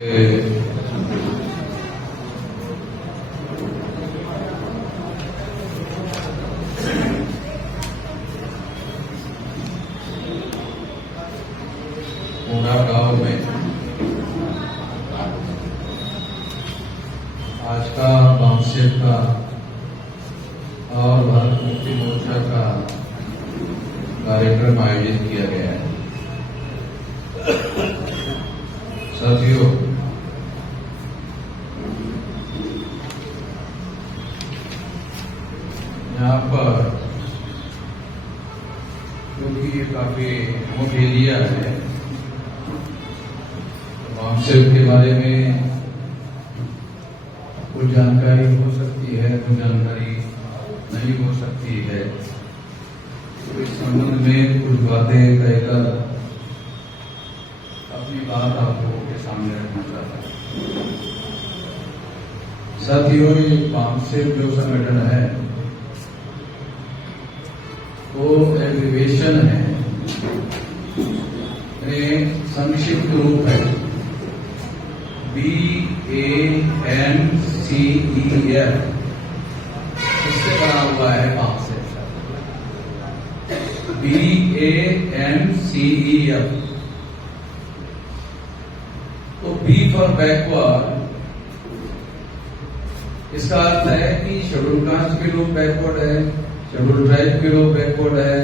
गांव में आज का बामसेब का और भारत मुक्ति मोर्चा का कार्यक्रम आयोजित किया गया है। साथियों, यहाँ पर क्योंकि ये काफी रिमोट एरिया है, बामसेब के बारे में कुछ जानकारी हो सकती है, कुछ जानकारी नहीं हो सकती है। तो इस संबंध में कुछ बातें कहकर अपनी बात आप लोगों के सामने रखना चाहता हूं। साथियों, ये बामसेब जो संगठन है वो एग्रीवेशन है, संक्षिप्त रूप है BAMCEF, इससे बना हुआ है बामसेब। BAMCEF तो B फॉर बैकवर्ड, इसका अर्थ है कि शेड्यूल कास्ट के लोग बैकवर्ड है, शेड्यूल ट्राइब के लोग बैकवर्ड है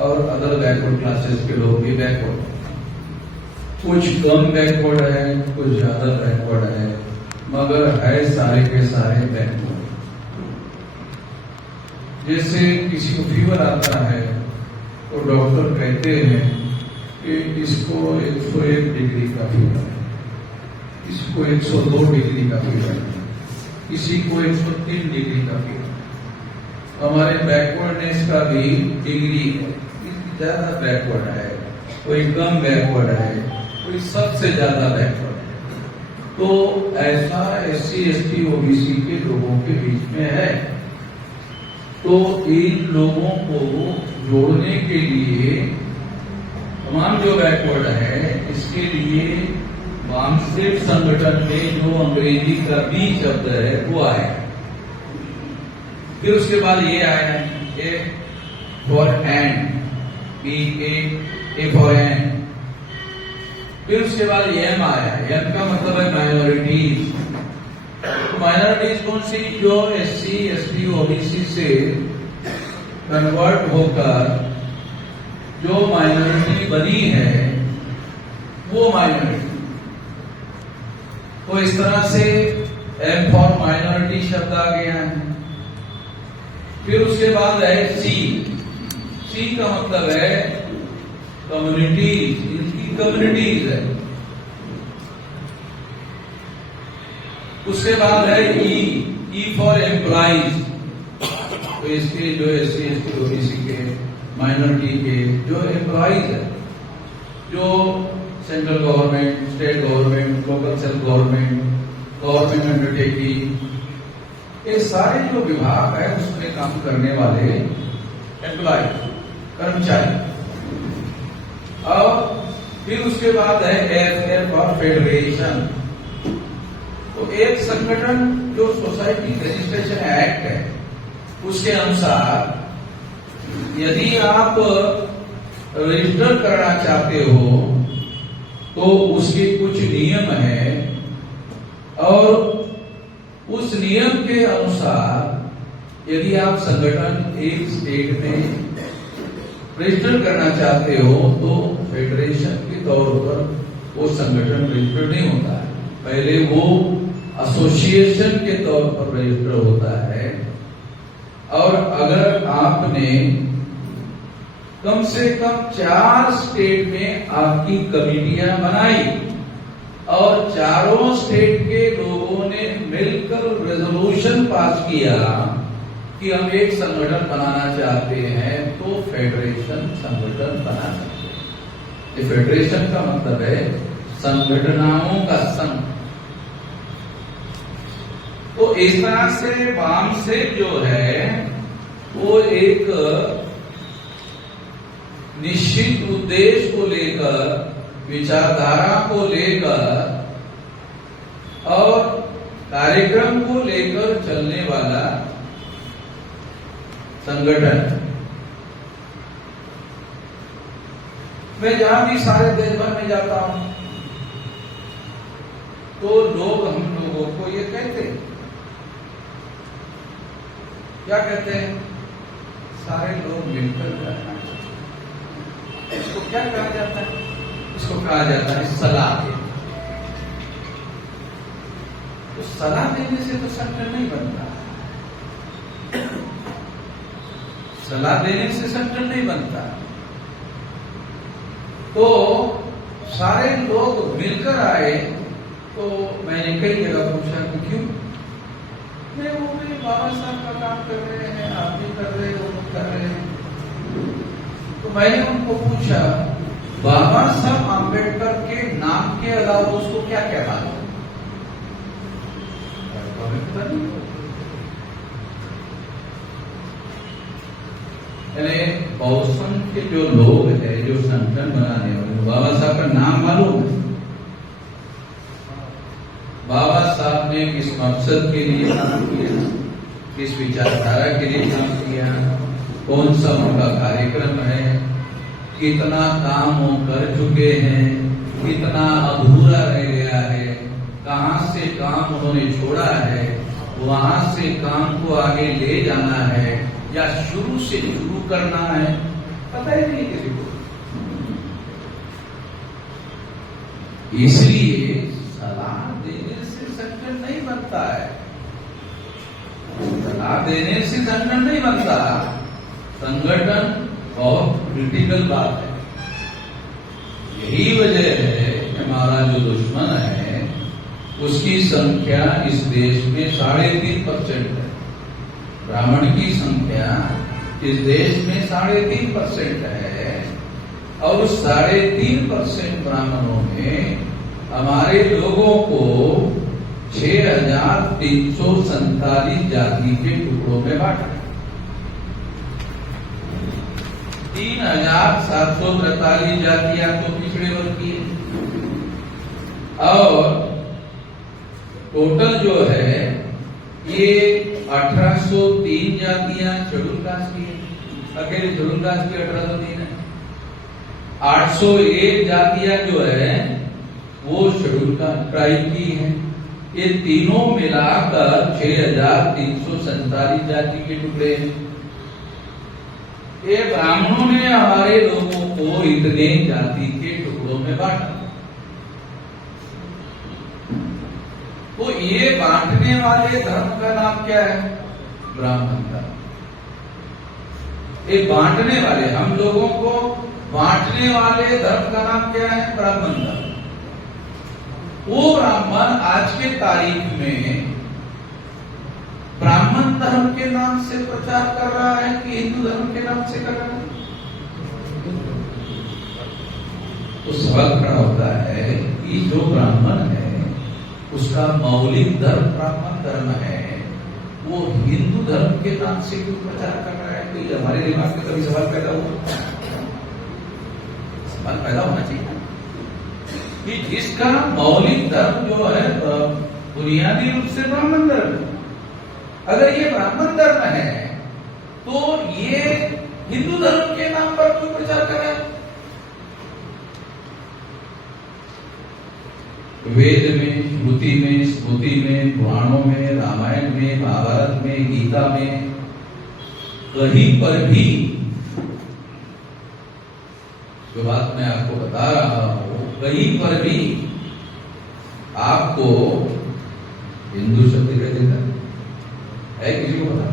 और अदर बैकवर्ड क्लासेस के लोग भी बैकवर्ड है। कुछ कम बैकवर्ड है, कुछ ज्यादा बैकवर्ड है, मगर है सारे के सारे बैकवर्ड। जैसे किसी को फीवर आता है तो डॉक्टर कहते हैं कि इसको 101 डिग्री का फीवर है, इसको 102 डिग्री का फीवर है, किसी को 103 डिग्री का फीवर। हमारे बैकवर्डनेस का भी डिग्री है, ज्यादा बैकवर्ड है, कोई कम बैकवर्ड है, कोई सबसे ज्यादा बैकवर्ड है। तो ऐसा SC ST OBC के लोगों के बीच में है। तो इन लोगों को जोड़ने के लिए तमाम जो बैकवर्ड है, इसके लिए बामसेब संगठन में जो अंग्रेजी का बी शब्द है वो आया। फिर उसके बाद ये आया A for and, BA for and. फिर उसके बाद एम आया, एम का मतलब है माइनॉरिटीज। तो माइनॉरिटीज कौन सी? जो SC ST OBC से कन्वर्ट होकर जो माइनॉरिटी बनी है वो माइनॉरिटी। तो इस तरह से एम फॉर माइनॉरिटी शब्द आ गया है। फिर उसके बाद है सी का मतलब है कम्युनिटीज, इनकी कम्युनिटीज है। उसके बाद है ई फॉर एम्प्लॉइज। तो इसके जो SC ST OBC के माइनॉरिटी के जो एम्प्लॉइज है, जो central government, state government, local self government, government undertaking, ये सारे जो विभाग है उसमें काम करने वाले एम्प्लॉय, कर्मचारी। और फिर उसके बाद है FF और फेडरेशन। तो एक संगठन जो सोसाइटी रजिस्ट्रेशन एक्ट है उसके अनुसार यदि आप रजिस्टर करना चाहते हो तो उसके कुछ नियम है, और उस नियम के अनुसार यदि आप संगठन एक स्टेट में रजिस्टर करना चाहते हो तो फेडरेशन के तौर पर वो संगठन रजिस्टर नहीं होता है, पहले वो एसोसिएशन के तौर पर रजिस्टर होता है। और अगर आपने कम से कम 4 स्टेट में आपकी कमेटियां बनाई और चारों स्टेट के लोगों ने मिलकर रेजोल्यूशन पास किया कि हम एक संगठन बनाना चाहते हैं, तो फेडरेशन संगठन बना सकते हैं। ये फेडरेशन का मतलब है संगठनाओं का संघ। तो इस तरह से बामसेब जो है वो एक निश्चित उद्देश्य को लेकर, विचारधारा को लेकर कार्यक्रम को लेकर चलने वाला संगठन। मैं जहां भी सारे देश भर में जाता हूं तो लोग हम लोगों को ये कहते हैं, क्या कहते हैं? सारे लोग मिलकर करना चाहिए। इसको क्या कहा जाता है? इसको कहा जाता है सलाह देना। तो सलाह देने से तो संगठन नहीं बनता, सलाह देने से संगठन नहीं बनता। तो सारे लोग मिलकर आए तो मैंने कई जगह पूछा कि क्यों? मैं वो भी बाबा साहब का काम कर रहे हैं, आप भी कर रहे हो, वो कर रहे हैं। तो मैंने उनको पूछा, बाबा साहब आम्बेडकर के नाम के अलावा उसको क्या क्या मालूम? पता नहीं। बहुसंख्य जो लोग हैं, जो संगठन बनाने वाले, बाबा साहब का नाम मालूम है? बाबा साहब ने किस मकसद के लिए काम किया, किस विचारधारा के लिए काम किया, कौन सा उनका कार्यक्रम है, कितना काम वो कर चुके हैं, कितना अधूरा रह गया है, कहां से काम उन्होंने छोड़ा है, वहां से काम को आगे ले जाना है या शुरू से शुरू करना है, पता ही नहीं किसी को। इसलिए सलाह देने से संगठन नहीं बनता है, सलाह देने से संगठन नहीं बनता। संगठन बहुत क्रिटिकल बात है। यही वजह है कि हमारा जो दुश्मन है उसकी संख्या इस देश में 3.5% है। ब्राह्मण की संख्या इस देश में 3.5% है और उस 3.5% ब्राह्मणों में हमारे लोगों को 6,347 जाति के टुकड़ों में बांटा, 3,743 जातियां तो पिछड़े वर्ग की और टोटल जो है ये 1803 जातियां शेड्यूल कास्ट की है। अकेले शेड्यूल कास्ट की 1803 है। 801 जातियां जो है वो शेड्यूल का ट्राइब की है। ये तीनों मिलाकर 6,347 जाति के टुकड़े हैं। ये ब्राह्मणों ने हमारे लोगों को इतने जाति के टुकड़ों में बांटा। तो ये बांटने वाले धर्म का नाम क्या है? ब्राह्मण धर्म। ये बांटने वाले, हम लोगों को बांटने वाले धर्म का नाम क्या है? ब्राह्मण धर्म। वो ब्राह्मण आज के तारीख में ब्राह्मण धर्म के नाम से प्रचार कर रहा है कि हिंदू धर्म के नाम से कर रहा है? तो सवाल खड़ा होता है कि जो ब्राह्मण है उसका मौलिक धर्म ब्राह्मण धर्म है, वो हिंदू धर्म के नाम से क्यों प्रचार कर रहा है? तो हमारे दिमाग में कभी सवाल पैदा हुआ? सवाल पैदा होना चाहिए कि जिसका मौलिक धर्म जो है बुनियादी रूप से ब्राह्मण धर्म है, अगर ये ब्राह्मण धर्म है तो ये हिंदू धर्म के नाम पर क्यों प्रचार कर रहा है? वेद में, श्रुति में, स्मृति में, पुराणों में, रामायण में, महाभारत में, गीता में कहीं पर भी जो बात मैं आपको बता रहा हूं, कहीं पर भी आपको हिंदू शब्द कह देता है? किसी को पता?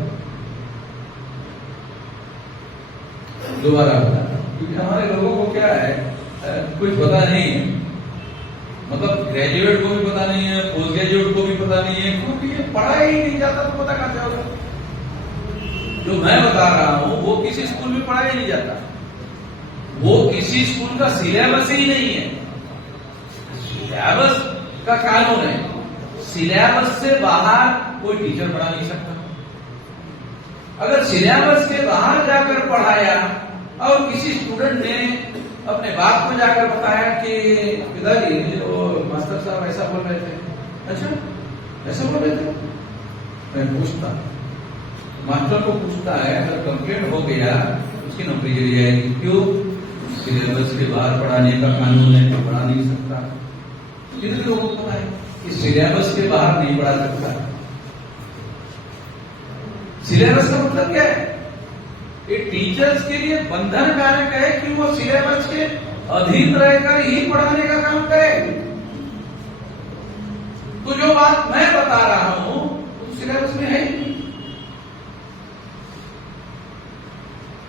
दोबारा बता, क्योंकि हमारे लोगों को क्या है, कुछ पता नहीं है। मतलब ग्रेजुएट को भी पता नहीं है, पोस्ट ग्रेजुएट को भी पता नहीं है, क्योंकि ये पढ़ा ही नहीं जाता तो पता कहां से होगा? जो मैं बता रहा हूं वो किसी स्कूल में पढ़ाया नहीं जाता, वो किसी स्कूल का सिलेबस ही नहीं है। सिलेबस का कानून है, सिलेबस से बाहर कोई टीचर पढ़ा नहीं सकता। अगर सिलेबस के बाहर जाकर पढ़ाया और किसी स्टूडेंट ने अपने बाप को जाकर बताया कि पिताजी वो मास्टर साहब ऐसा बोल रहे थे, अच्छा ऐसा बोल रहे थे। मैं पूछता, मास्टर को पूछता है, अगर कंप्लेंट हो गया उसकी नौकरी चली जाएगी। क्यों? सिलेबस के बाहर पढ़ाने का कानून है, तो पढ़ा नहीं सकता। कितने लोगों को पता है कि सिलेबस के बाहर नहीं पढ़ा सकता? सिलेबस का मतलब क्या है? ये टीचर्स के लिए बंधन कारक है कि वो सिलेबस के अधीन रहकर ही पढ़ाने का काम करे। तो जो बात मैं बता रहा हूं तो सिलेबस में है ही।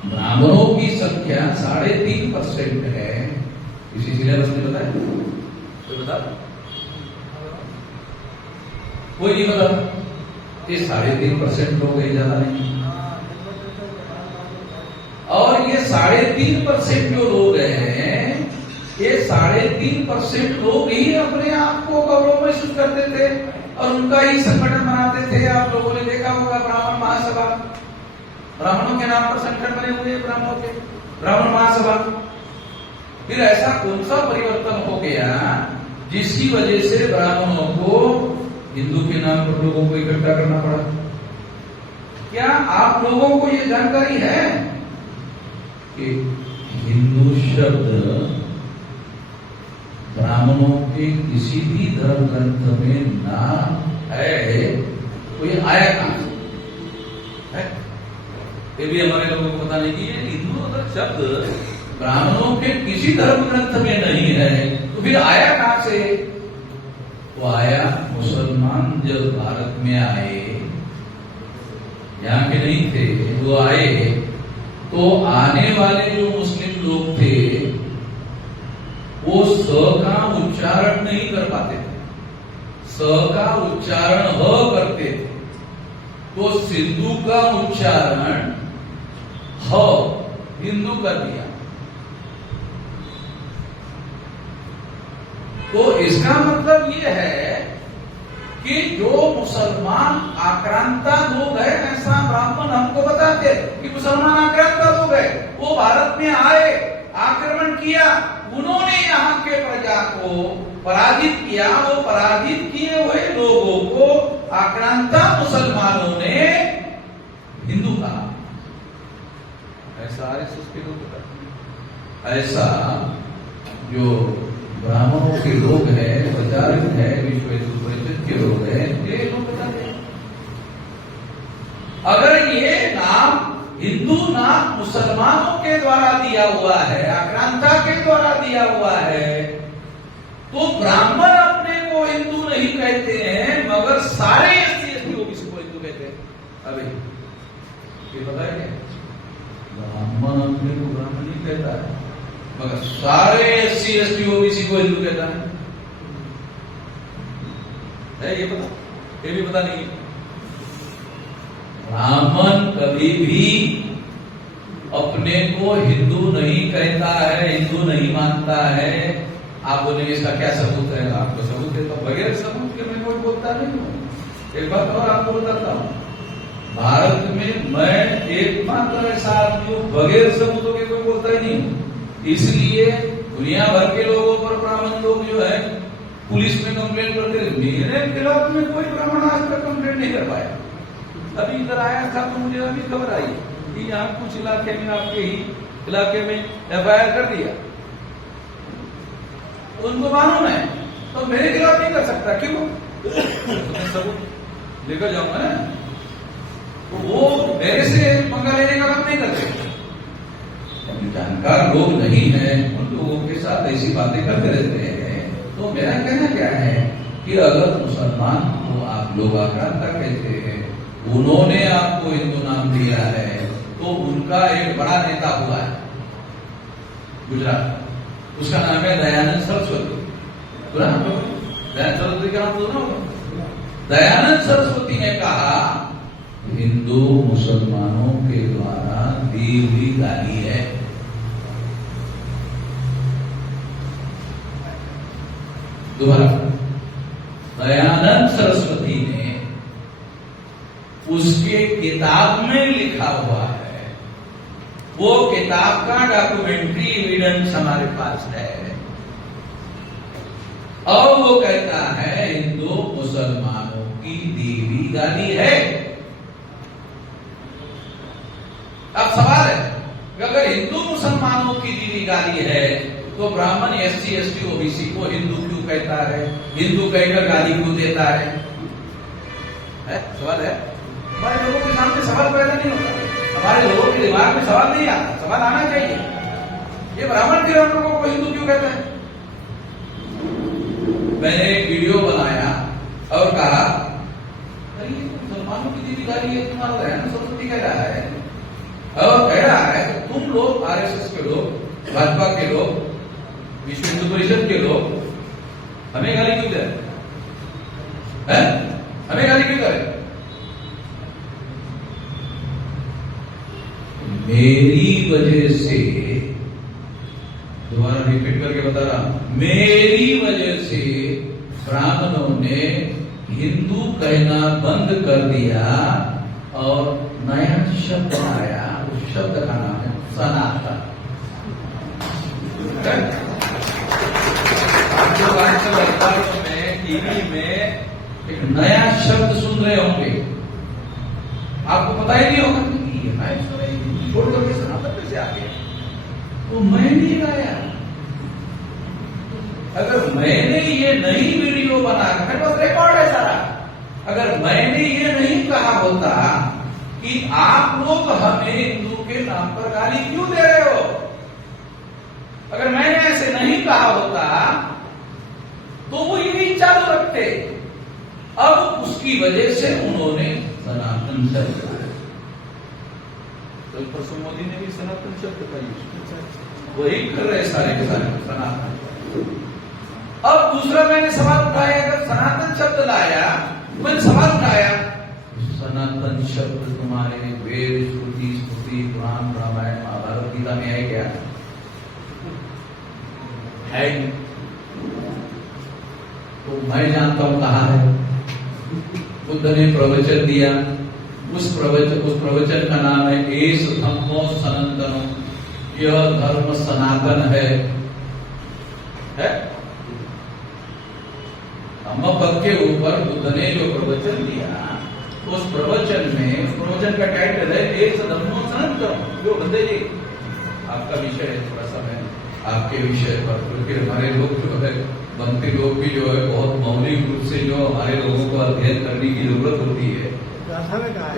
ब्राह्मणों की संख्या 3.5% है, इसी सिलेबस ने बताया। कोई बता? कोई नहीं बता। ये 3.5% लोग हैं, ज्यादा नहीं। और ये 3.5% जो लोग हैं, ये 3.5% लोग ही अपने आप को गौरव महसूस करते थे और उनका ही संगठन बनाते थे। आप लोगों ने देखा होगा ब्राह्मण महासभा, ब्राह्मणों के नाम पर संगठन बने हुए, ब्राह्मणों के ब्राह्मण महासभा। फिर ऐसा कौन सा परिवर्तन हो गया जिसकी वजह से ब्राह्मणों को हिंदू के नाम पर लोगों को इकट्ठा करना पड़ा? क्या आप लोगों को यह जानकारी है कि हिंदू शब्द ब्राह्मणों के किसी भी धर्म ग्रंथ में ना है? तो ये आया कहां है? ये भी हमारे लोगों को पता नहीं कि ये हिंदू शब्द ब्राह्मणों के किसी धर्म ग्रंथ में नहीं है। तो फिर आया कहां से? वो आया, मुसलमान जब भारत में आए, यहाँ के नहीं थे, वो आए तो आने वाले जो मुस्लिम लोग थे वो स का उच्चारण नहीं कर पाते थे, स का उच्चारण ह करते थे। तो सिंधु का उच्चारण ह हिंदू कर दिया। तो इसका मतलब ये है कि जो मुसलमान आक्रांता लोग हैं, ऐसा ब्राह्मण हमको बताते कि मुसलमान आक्रांता लोग हैं, वो भारत में आए, आक्रमण किया, उन्होंने यहाँ के प्रजा को पराजित किया। वो पराजित किए हुए लोगों को आक्रांता मुसलमानों ने हिंदू कहा। ऐसा आरएसएस के लोग बताते। ऐसा जो ब्राह्मणों के लोग हैं, प्रचारक है, विश्व हिंदू परिषद के लोग हैं, ये लोग बताते हैं। अगर ये नाम हिंदू नाम मुसलमानों के द्वारा दिया हुआ है, आक्रांता के द्वारा दिया हुआ है, तो ब्राह्मण अपने को हिंदू नहीं कहते हैं, मगर सारे एससी ओबीसी को हिंदू कहते हैं। अभी ये बताया क्या? ब्राह्मण अपने को ब्राह्मण नहीं कहता है, मगर सारे एससी एसटी ओबीसी को हिंदू कहता है। ये पता? ये भी पता नहीं। ब्राह्मण कभी भी अपने को हिंदू नहीं कहता है, हिंदू नहीं मानता है। आप बोलेंगे इसका क्या सबूत है? आपको सबूत है तो बगैर सबूत के मैं कोई बोलता नहीं हूं। एक बात और आपको बताता हूं, भारत में मैं एकमात्र ऐसा आदमी हूं बगैर सबूतों के कोई बोलता ही नहीं हूं। इसलिए दुनिया भर के लोगों पर ब्राह्मण लोग जो है पुलिस में कंप्लेंट करते हैं, मेरे खिलाफ में कोई ब्राह्मण आज तक कंप्लेंट नहीं कर पाया। अभी इधर आया था तो मुझे अभी खबर आई कि यहाँ कुछ इलाके में, आपके ही इलाके में एफआईआर कर दिया। उनको मालूम है, तो मेरे खिलाफ नहीं कर सकता। क्यों? तो सबूत लेकर जाऊंगा ना, तो वो मेरे से पंगा लेने का काम नहीं करते। जानकार लोग नहीं है, उन लोगों के साथ ऐसी बातें करते रहते हैं। तो मेरा कहना क्या है कि अगर मुसलमान को आप लोग आक्रांता कहते हैं, उन्होंने आपको हिंदू नाम दिया है, तो उनका एक बड़ा नेता हुआ है गुजरात, उसका नाम है दयानंद सरस्वती। दयानंद सरस्वती का नाम सुना होगा? दयानंद सरस्वती ने कहा हिंदू मुसलमानों के द्वारा दी हुई गाली है। दोबारा, दयानंद सरस्वती ने उसके किताब में लिखा हुआ है, वो किताब का डॉक्यूमेंट्री एविडेंस हमारे पास है, और वो कहता है हिंदू मुसलमानों की दी हुई गाली है। अब सवाल है कि अगर हिंदू मुसलमानों की दी हुई गाली है तो ब्राह्मण एससी एसटी ओबीसी को हिंदू क्यों कहता है, हिंदू कहकर गाली क्यों देता है? सवाल है। हमारे लोगों के सामने सवाल पैदा नहीं होता, हमारे लोगों के दिमाग में सवाल नहीं आता। सवाल आना चाहिए, ये ब्राह्मण के लोगों को हिंदू क्यों कहता है? मैंने एक वीडियो बनाया और कहा अरे ये मुसलमानों की दीदी गाली है, तुम्हारा रहना सरस्वती कह रहा है और कह रहा है तो तुम लोग आरएसएस के लोग, भाजपा के लोग, विश्व हिंदू परिषद के लोग हमें गाली क्यों दे रहे हैं? हमें गाली क्यों दे रहे? मेरी वजह से, दोबारा रिपीट करके बता रहा हूं, मेरी वजह से ब्राह्मणों ने हिंदू कहना बंद कर दिया और नया शब्द आया। उस शब्द का नाम है सनातन। में टीवी में एक नया शब्द सुन रहे होंगे, आपको पता ही नहीं होगा छोड़ करके सनातन कैसे आ गया। तो मैं नहीं लाया। अगर मैंने ये नई वीडियो बनाकर, मेरे पास रिकॉर्ड है सारा, अगर मैंने ये नहीं कहा होता कि आप लोग हमें हिंदू के नाम पर गाली क्यों दे रहे हो, अगर मैंने ऐसे नहीं कहा होता तो वो यही चालू रखते। अब उसकी वजह से उन्होंने सनातन शब्द लाया। कल परसों मोदी ने भी सनातन शब्द का यूज, वही कर रहे सारे के सारे सनातन। अब दूसरा मैंने सवाल उठाया, अगर सनातन शब्द लाया, मैंने सवाल उठाया सनातन शब्द तुम्हारे वेद, श्रुति, स्मृति, पुराण, रामायण, महाभारत, गीता में है क्या? है। तो मैं जानता हूं कहा है। बुद्ध ने प्रवचन दिया, उस प्रवचन का नाम है एस धम्मो सनातनो, यह धर्म सनातन है। धम्म पद के ऊपर बुद्ध ने जो प्रवचन दिया, उस प्रवचन में, उस प्रवचन का टाइटल है एस धम्मो सनातनो। जो बंदे जी आपका विषय है, थोड़ा सा मैं आपके विषय पर, क्योंकि हमारे लोग जो है, बनते लोग भी जो है बहुत मौलिक रूप से जो हमारे लोगों को अध्ययन करने की जरूरत होती है।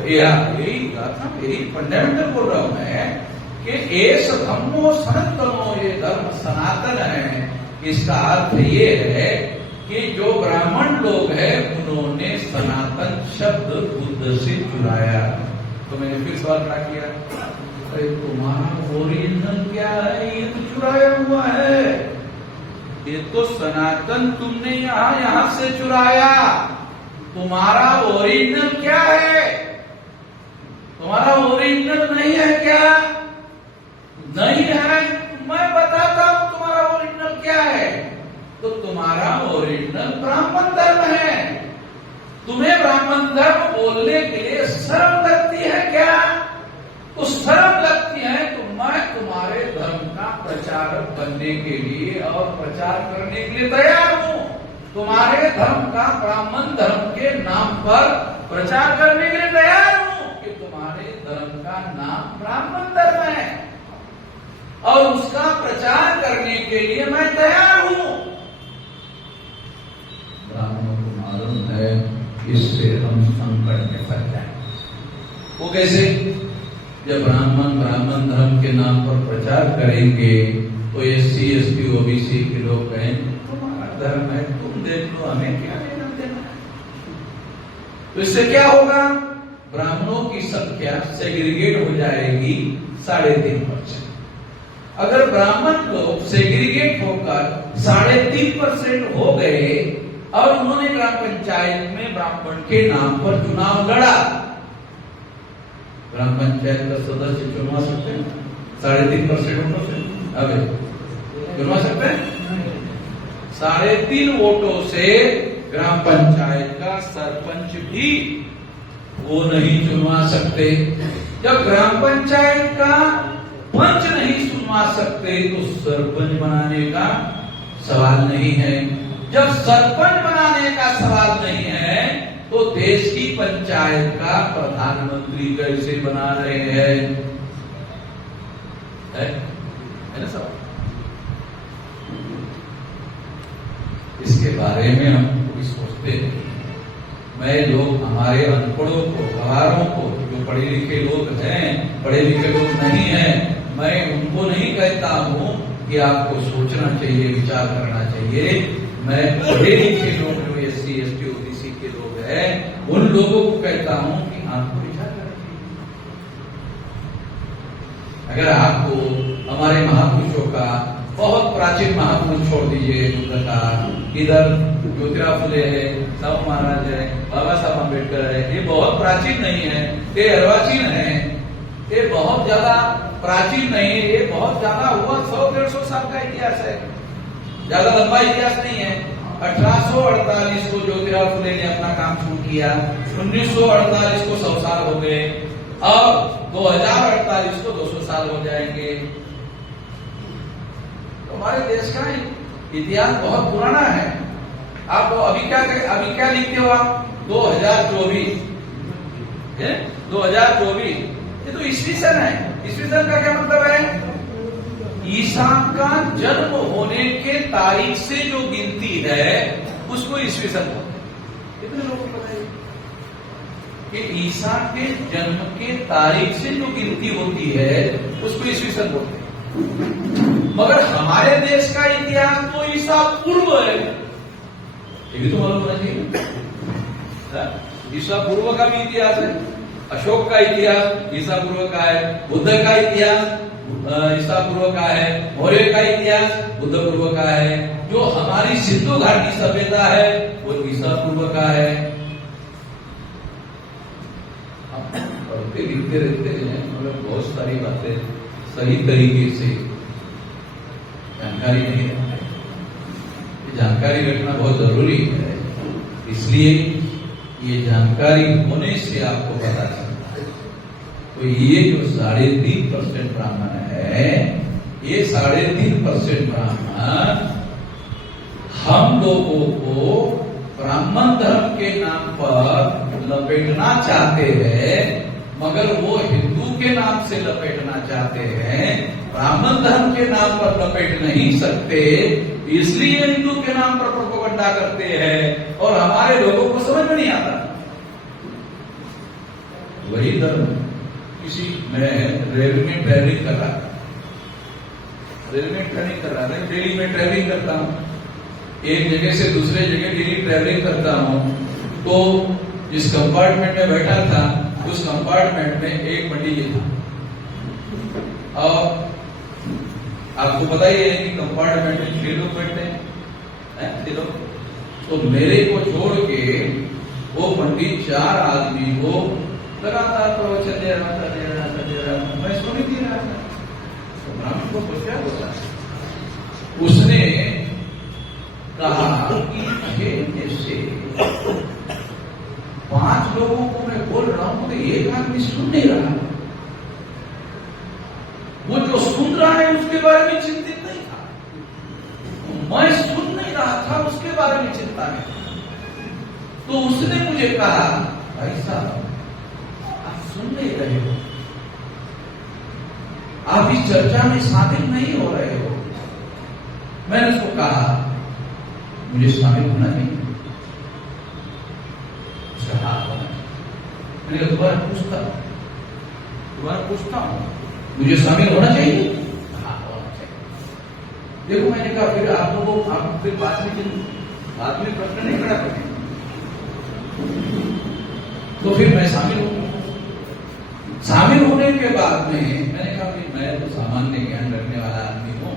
यही फंडामेंटल बोल रहा हूं मैं कि एस धम्मो सनातनो, ये धर्म सनातन है। इसका अर्थ ये है कि जो ब्राह्मण लोग हैं उन्होंने सनातन शब्द बुद्ध से चुराया। तो मैंने फिर सवाल क्या किया, अरे तुम्हारा ओरिजिनल क्या है? ये तो चुराया हुआ है, ये तो सनातन तुमने यहां से चुराया। तुम्हारा ओरिजिनल क्या है? तुम्हारा ओरिजिनल नहीं है क्या? नहीं है, मैं बताता हूं तुम्हारा ओरिजिनल क्या है। तो तुम्हारा ओरिजिनल ब्राह्मण धर्म है। तुम्हें ब्राह्मण धर्म बोलने के लिए शर्म लगती है क्या? तो शर्म लगती है तो मैं तुम्हारे धर्म का प्रचारक बनने के लिए और प्रचार करने के लिए तैयार हूं। तुम्हारे धर्म का, ब्राह्मण धर्म के नाम पर प्रचार करने के लिए तैयार हूं कि तुम्हारे धर्म का नाम ब्राह्मण धर्म है और उसका प्रचार करने के लिए मैं तैयार हूं। ब्राह्मणों को मालूम है इससे हम संकट में फंस जाए। वो कैसे? जब ब्राह्मण धर्म के नाम पर प्रचार करेंगे तो एससी एसटी ओबीसी के लोग कहेंगे तुम्हारा धर्म है, तुम देख लो, हमें क्या लेना देना। तो इससे क्या होगा? ब्राह्मणों की संख्या सेग्रीगेट हो जाएगी 3.5%। अगर ब्राह्मण लोग सेग्रीगेट होकर 3.5% हो गए और उन्होंने ग्राम पंचायत में ब्राह्मण के नाम पर चुनाव लड़ा, ग्राम पंचायत का सदस्य चुनवा सकते हैं 3.5% वोटों से? अबे चुनवा सकते हैं? 3.5 वोटों से ग्राम पंचायत का सरपंच भी वो नहीं चुनवा सकते। जब ग्राम पंचायत का पंच नहीं चुनवा सकते तो सरपंच बनाने का सवाल नहीं है। जब सरपंच बनाने का सवाल नहीं है तो देश की पंचायत का प्रधानमंत्री कैसे बना रहे हैं? है ना सब? इसके बारे में हम कोई सोचते नहीं। मैं लोग हमारे अनपढ़ों को, गवारों को, जो पढ़े लिखे लोग हैं, पढ़े लिखे लोग नहीं हैं, मैं उनको नहीं कहता हूं कि आपको सोचना चाहिए, विचार करना चाहिए। मैं पढ़े लिखे लोग जो SC, ST, OBC के लोग हैं, उन लोगों को कहता हूं कि आपको विचार करना चाहिए। अगर आपको हमारे महापुरुषों का, बहुत प्राचीन महापुरुष छोड़ दीजिए, इधर ज्योतिराव फुले है, साहू महाराज है, बाबा साहब अम्बेडकर है, ये बहुत प्राचीन नहीं है, ये अर्वाचीन है, ये बहुत ज्यादा प्राचीन नहीं है, ये बहुत ज्यादा हुआ 100-150 साल का इतिहास है, ज्यादा लंबा इतिहास नहीं है। 1848 को ज्योतिराव फुले ने अपना काम शुरू किया, 1948 को 100 साल हो गए, और 2048 को 200 साल हो जाएंगे। तो हमारे देश का इतिहास बहुत पुराना है। आप अभी क्या लिखते हो आप? 2024, 2024, ये तो ईस्वी सन है। ईस्वी सन का क्या मतलब है? ईसा का जन्म होने के तारीख से जो गिनती है उसको ईस्वी सन बोलते हैं। कितने लोगों को पता है कि ईसा के जन्म के तारीख से जो गिनती होती है उसको ईस्वी सन बोलते हैं। मगर हमारे देश का इतिहास तो ईसा पूर्व है, ये भी तो मालूम होना चाहिए। ईसा पूर्व का भी इतिहास है, अशोक का इतिहास ईसा पूर्व का है, बुद्ध का इतिहास ईसा पूर्व का है, मौर्य का इतिहास बुद्ध पूर्व का है, जो हमारी सिंधु घाटी सभ्यता है वो ईसा पूर्व का है। पढ़ते लिखते रहते हैं, मतलब बहुत सारी बातें सही तरीके से जानकारी नहीं रखते। जानकारी रखना बहुत जरूरी है, इसलिए ये जानकारी होने से आपको पता चलता है। तो ये जो 3.5% ब्राह्मण है, ये 3.5% ब्राह्मण हम लोगों को ब्राह्मण धर्म के नाम पर लपेटना चाहते हैं, मगर वो हिंदू के नाम से लपेटना चाहते हैं, ब्राह्मण धर्म के नाम पर लपेट नहीं सकते, इसलिए हिंदू के नाम पर प्रोपेगेंडा करते हैं और हमारे लोगों को समझ में नहीं आता। वही धर्म किसी मैं रेलवे में ट्रैवलिंग कर रहा था, दिल्ली में ट्रैवलिंग करता हूँ, एक जगह से दूसरे जगह डेली ट्रैवलिंग करता हूँ, तो जिस कंपार्टमेंट में बैठा था उस कंपार्टमेंट में एक पंडित जी था, और आपको पता ही है कि कंपार्टमेंट में 6 लोग बैठते हैं, 6 लोग। तो मेरे को छोड़ के वो पंडित 4 आदमी को लगातार प्रवचन दे रहा था, मैं सुन ही नहीं रहा था। तो ब्राह्मण को क्या होता है, उसने कहा कि जैसे 5 लोगों को मैं बोल रहा हूं तो एक आदमी सुन नहीं रहा, वो जो सुन रहा है उसके बारे में चिंतित नहीं था, मैं सुन नहीं रहा था उसके बारे में चिंता नहीं। तो उसने मुझे कहा, भाई साहब आप सुन नहीं रहे हो, आप इस चर्चा में शामिल नहीं हो रहे हो। मैंने उसको कहा मुझे शामिल होना नहीं, मैंने दोबारा पूछता हूं मुझे शामिल होना चाहिए? देखो मैंने कहा फिर आप लोगों आप फिर बाद में प्रश्न नहीं खड़ा करें, तो फिर मैं शामिल हूं। शामिल होने के बाद में मैंने कहा कि मैं तो सामान्य ज्ञान रखने वाला आदमी हूं,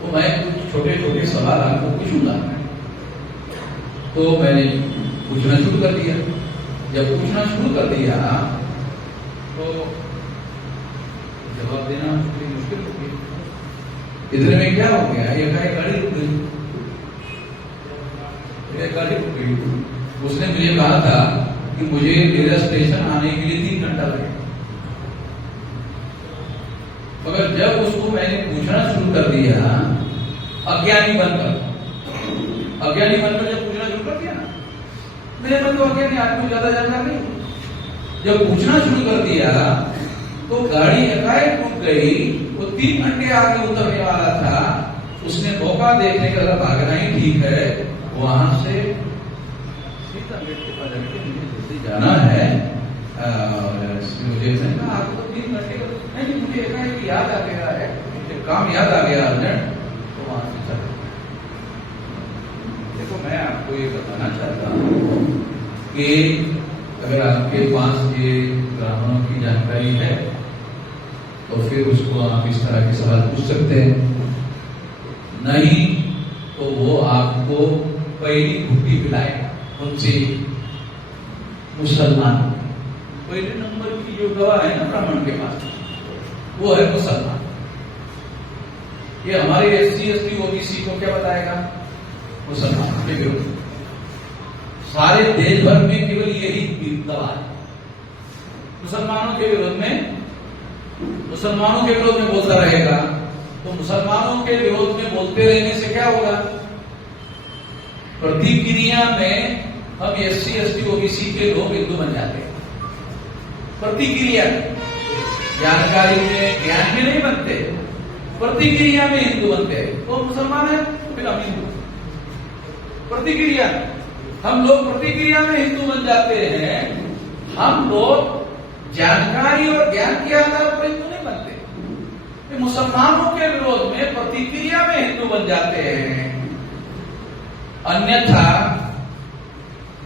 तो मैं कुछ छोटे छोटे सवाल आपको पूछूंगा। तो मैंने पूछना शुरू कर दिया। जब पूछना शुरू कर दिया तो जवाब देना मुश्किल हो गया। इतने में क्या हो गया, ये गाड़ी रुक गई, उसने मुझे कहा था कि मुझे मेरा स्टेशन आने के लिए 3 घंटा लगेगा, मगर जब उसको मैंने पूछना शुरू कर दिया अज्ञानी बनकर जब पूछना शुरू कर दिया ना, इतने में तो अज्ञानी आदमी ज्यादा जानकार नहीं। जब पूछना शुरू कर दिया तो गाड़ी एकाएक टूट गई। वो 3 घंटे आगे उतरने वाला था, उसने मौका देखने का भागना ही ठीक है, वहां से सीता गेट के पास मुझे जाना है। मुझे आपको 3 घंटे नहीं, मुझे एकाएक याद आ गया है, काम याद आ गया अर्जेंट, तो वहां से चल। देखो मैं आपको ये बताना चाहता हूँ कि अगर आपके पास ये ब्राह्मणों की जानकारी है तो फिर उसको आप इस तरह के सवाल पूछ सकते हैं, नहीं तो वो आपको पहली घुट्टी पिलाएगा। उनसे मुसलमान पहले नंबर की जो दवा है ना ब्राह्मण के पास, वो है मुसलमान। ये हमारे SC ST OBC को क्या बताएगा? मुसलमान के विरुद्ध। सारे देश भर में केवल यही दवा है। मुसलमानों के विरोध में बोलता रहेगा, तो मुसलमानों के विरोध में बोलते रहने से क्या होगा? प्रतिक्रिया में हम SC ST OBC के लोग हिंदू बन जाते हैं। प्रतिक्रिया में, जानकारी में, ज्ञान में नहीं बनते, प्रतिक्रिया में हिंदू बनते हैं। तो मुसलमान है फिर हम हिंदू। प्रतिक्रिया हम लोग प्रतिक्रिया में हिंदू बन जाते हैं। हम लोग जानकारी और ज्ञान के आधार पर हिंदू नहीं बनते। मुसलमानों के विरोध में प्रतिक्रिया में हिंदू बन जाते हैं। अन्यथा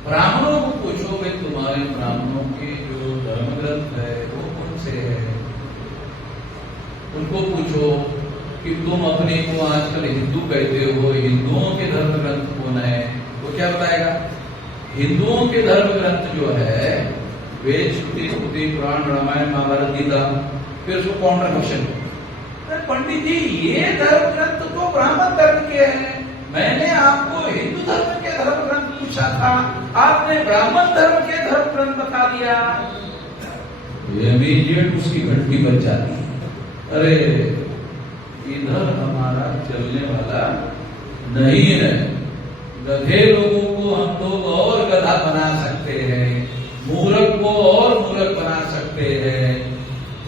ब्राह्मणों को पूछो भाई तुम्हारे ब्राह्मणों के जो धर्म ग्रंथ है वो कौन से है? उनको पूछो कि तुम अपने को आजकल हिंदू कहते हो, हिंदुओं के धर्म ग्रंथ कौन है? वो क्या बताएगा? हिंदुओं के धर्म ग्रंथ जो है वेद, श्रुति, स्मृति, पुराण, रामायण, महाभारत, गीता। फिर उसको काउंटर क्वेश्चन, पंडित जी ये धर्म ग्रंथ तो ब्राह्मण धर्म के हैं, मैंने आपको हिंदू धर्म के धर्म ग्रंथ पूछा था, आपने ब्राह्मण धर्म के धर्म ग्रंथ बता दिया। इमीडिएट उसकी घंटी बज जाती है, अरे इधर हमारा चलने वाला नहीं है। गधे लोगों को हम लोग और गधा बना सकते हैं, मूर्ख को और मूर्ख बना सकते हैं।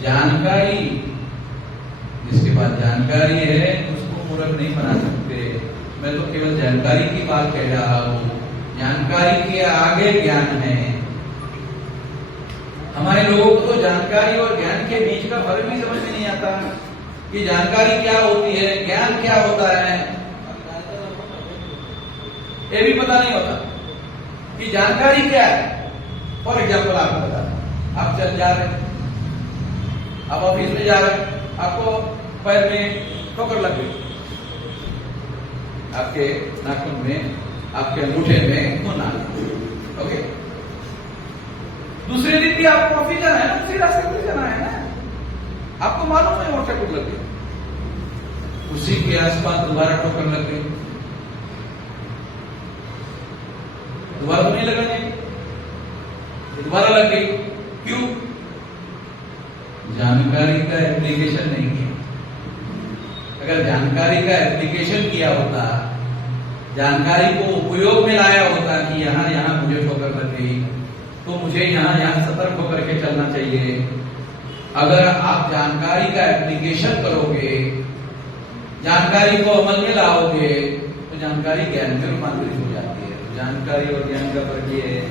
जानकारी, जिसके पास जानकारी है उसको मूर्ख नहीं बना सकते। मैं तो केवल जानकारी की बात कह रहा हूँ, जानकारी के आगे ज्ञान है। हमारे लोगों को तो जानकारी और ज्ञान के बीच का फर्क भी समझ में नहीं आता कि जानकारी क्या होती है, ज्ञान क्या होता है, ये भी पता नहीं होता कि जानकारी क्या है। फॉर एग्जाम्पल आपको बता, आप चल जा रहे हैं, आप ऑफिस में जा रहे हैं, आपको पैर में ठोकर लग गई, आपके नाखून में, आपके अंगूठे में खून आ गया। ओके, दूसरे दिन भी आपको ऑफिस जाना है ना, उसी रास्ते पर जाना है ना, आपको मालूम है मोटर ठोकर लग गई, उसी के आसपास दोबारा ठोकर लग गई, दोबारा तो नहीं लगाने, दोबारा लग गई। क्यों? जानकारी का एप्लीकेशन नहीं किया। अगर जानकारी का एप्लीकेशन किया होता, जानकारी को उपयोग में लाया होता कि यहाँ यहाँ मुझे ठोकर लग गई तो मुझे यहाँ यहाँ सतर्क होकर के चलना चाहिए। अगर आप जानकारी का एप्लीकेशन करोगे, जानकारी को अमल में लाओगे, तो जानकारी ज्ञान में रूपांतरित हो जाती है। जानकारी और ज्ञान का फर्क ये है,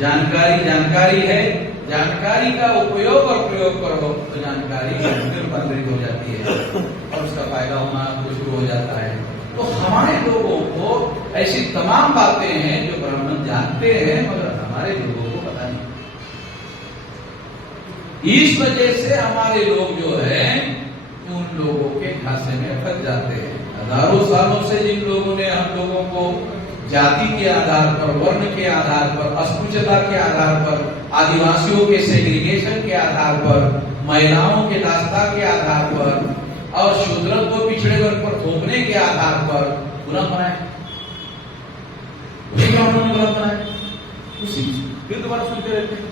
जानकारी जानकारी है, जानकारी का उपयोग और प्रयोग करो तो जानकारी ज्ञान में रूपांतरित हो जाती है और उसका फायदा होना शुरू हो जाता है। तो हमारे लोगों को ऐसी तमाम बातें हैं जो ब्राह्मण जानते हैं मगर हमारे लोगों को पता नहीं। इस वजह से हमारे लोग जो है उन लोगों के खासे में फंस जाते हैं। हजारों सालों से जिन लोगों ने हम लोगों को जाति के आधार पर, वर्ण के आधार पर, अस्पृश्यता के आधार पर, आदिवासियों के सेग्रीगेशन के आधार पर, महिलाओं के दास्ता के आधार पर और शूद्रों को पिछड़े वर्ग पर थोपने के आधार पर गुलाम बनाए, उन्होंने गुलाम बनाए। उसी फिर दोबारा सुनते रहते हैं,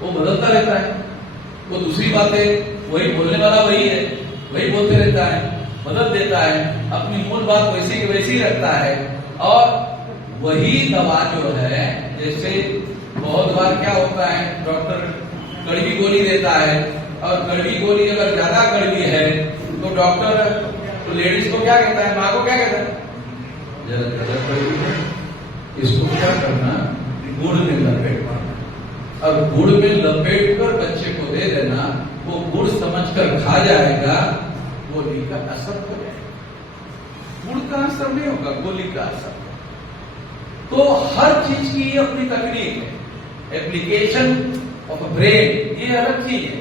वो बदलता रहता है, वो दूसरी बातें वही बोलने वाला वही है, वही बोलते रहता है, बदल देता है, अपनी मूल बात वैसी की वैसी रखता है और वही दवा जो है, जैसे बहुत बार क्या होता है, डॉक्टर कड़वी गोली देता है, और कड़वी गोली अगर ज्यादा कड़वी है तो डॉक्टर तो लेडीज को क्या कहता है, माँ को क्या कहता है, ज्यादा कड़वी है, इसको क्या करना, गुड़ में लपेटना, और गुड़ में लपेट कर बच्चे को दे देना, वो गुड़ समझकर खा जाएगा, गोली का असर हो जाएगा। गुड़ का असर नहीं होगा, गोली का असर। तो हर चीज की अपनी तकनीक है, एप्लीकेशन ऑफ ब्रेन ये अलग चीज है,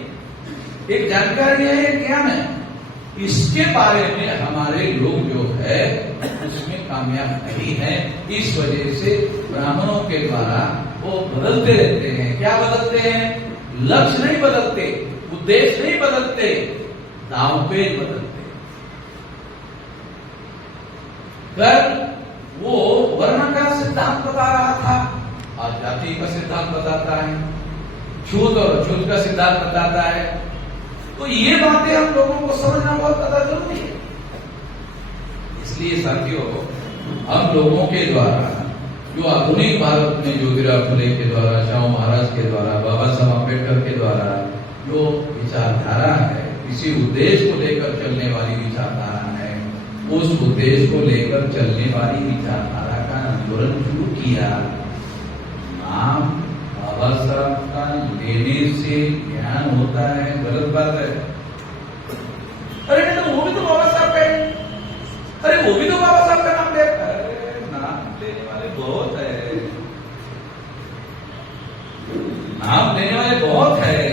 एक जानकारी है, एक ज्ञान है। इसके बारे में हमारे लोग जो है उसमें कामयाब नहीं है। इस वजह से ब्राह्मणों के द्वारा वो बदलते रहते हैं। क्या बदलते हैं? लक्ष्य नहीं बदलते, उद्देश्य नहीं बदलते, दावपेच बदलते। कर वो वर्ण का सिद्धांत बता रहा था, आज जाति का सिद्धांत बताता है, छूत और अछूत का सिद्धांत बताता है। तो ये बातें हम लोगों को समझना बहुत ज्यादा जरूरी है। इसलिए साथियों, हम लोगों के द्वारा जो आधुनिक भारत में ज्योतिराव फुले के द्वारा, श्याम महाराज के द्वारा, बाबा साहब अम्बेडकर के द्वारा जो विचारधारा है, किसी उद्देश्य को लेकर चलने वाली विचारधारा है, उस उद्देश्य को लेकर चलने वाली विचारधारा का आंदोलन शुरू किया। नाम बाबा साहब का लेने से ज्ञान होता है, गलत बात है। अरे नहीं तो वो भी तो बाबा साहब का है, अरे वो भी तो बाबा साहब का नाम ले, अरे नाम लेने वाले बहुत है, नाम लेने वाले बहुत है।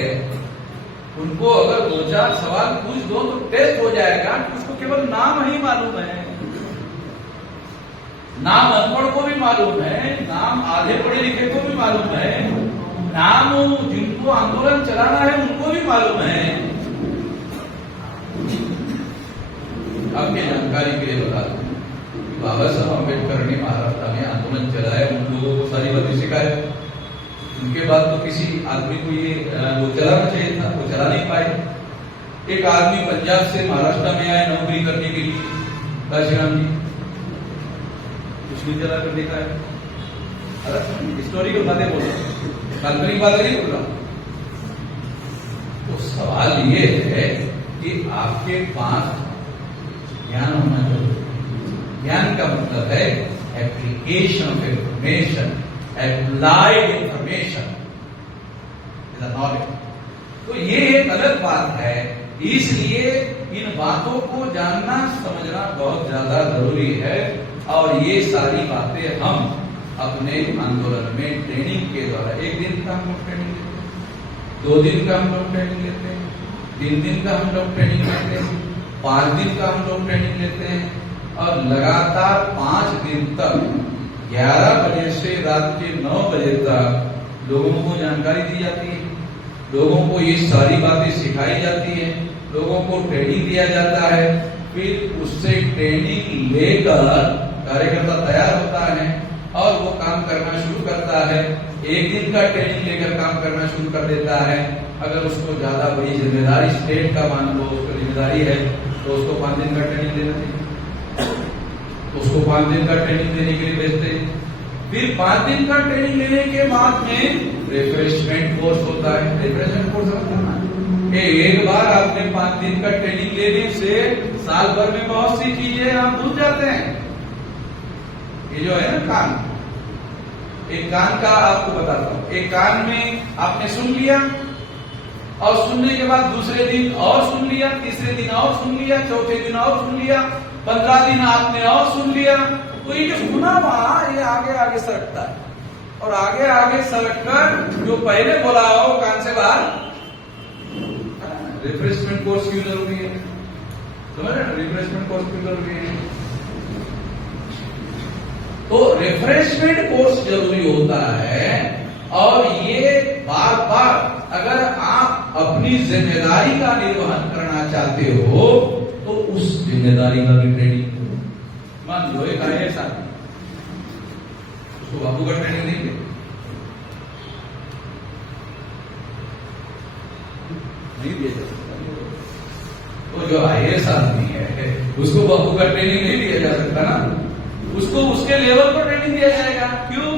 उनको अगर 2-4 सवाल पूछ दो तो टेस्ट हो जाएगा कि उसको केवल नाम ही मालूम है। नाम अनपढ़ को भी मालूम है, नाम आधे पढ़े लिखे को भी मालूम है, नाम जिनको आंदोलन चलाना है उनको भी मालूम है। आपकी जानकारी के लिए बता दूं कि बाबा साहब अम्बेडकर ने महाराष्ट्र में आंदोलन चलाया, उन लोगों को सारी बातें सिखाए। उनके बाद तो किसी आदमी को ये वो चलाना चाहिए था, वो चला नहीं पाए। एक आदमी पंजाब से महाराष्ट्र में आए नौकरी करने के लिए, काशीराम जी, कुछ नहीं चला कर देखा है। अरे हिस्टोरिकल बातें बोल रहा हूं, काल्पनिक बातें नहीं बोल रहा। तो सवाल ये है कि आपके पास ज्ञान होना चाहिए। ज्ञान का मतलब है application of information, applied information is a knowledge. तो ये एक अलग बात है, इसलिए इन बातों को जानना समझना बहुत ज्यादा जरूरी है। और ये सारी बातें हम अपने आंदोलन में ट्रेनिंग के द्वारा, 1 दिन का हम लोग ट्रेनिंग लेते हैं, 2 दिन का हम लोग ट्रेनिंग लेते हैं, 3 दिन का हम लोग ट्रेनिंग लेते हैं, 5 दिन का हम लोग ट्रेनिंग लेते हैं, और लगातार 5 दिन तक 11 बजे से रात के 9 बजे तक लोगों को जानकारी दी जाती है, लोगों को ये सारी बातें सिखाई जाती है, लोगों को ट्रेनिंग दिया जाता है। फिर उससे ट्रेनिंग लेकर कार्यकर्ता तैयार होता है और वो काम करना शुरू करता है। 1 दिन का ट्रेनिंग लेकर काम करना शुरू कर देता है। अगर उसको ज्यादा बड़ी जिम्मेदारी स्टेट का मान लो, उसको जिम्मेदारी है, तो उसको 5 दिन का ट्रेनिंग देना चाहिए। उसको 5 दिन का ट्रेनिंग देने के लिए भेजते हैं। फिर 5 दिन का ट्रेनिंग लेने के बाद में रिफ्रेशमेंट कोर्स होता है। रिफ्रेशमेंट कोर्स समझना, एक बार आपने 5 दिन का ट्रेनिंग लेने से साल भर में बहुत सी चीजें आप भूल जाते हैं। ये जो है ना कान, एक कान का आपको बताता हूं। एक कान में आपने सुन लिया, और सुनने के बाद दूसरे दिन और सुन लिया, तीसरे दिन और सुन लिया, चौथे दिन और सुन लिया, 15 दिन आपने और सुन लिया। तो ये जो सुना वहां, ये आगे आगे सरकता है, और आगे आगे सरक कर जो पहले बोला हो कान से बाहर। रिफ्रेशमेंट कोर्स क्यों जरूरी है? समझ रहे ना, रिफ्रेशमेंट कोर्स क्यों जरूरी है? तो रिफ्रेशमेंट कोर्स जरूरी होता है। और ये बार बार अगर आप अपनी जिम्मेदारी का निर्वहन करना चाहते हो तो उस जिम्मेदारी का भी ट्रेनिंग। मान लो एक IAS आदमी, उसको बाबू का ट्रेनिंग देंगे, नहीं दिया जा सकता। तो जो IAS आदमी है उसको बाबू का ट्रेनिंग नहीं दिया जा सकता ना। उसको उसके लेवल पर ट्रेनिंग दिया जाएगा। क्यों?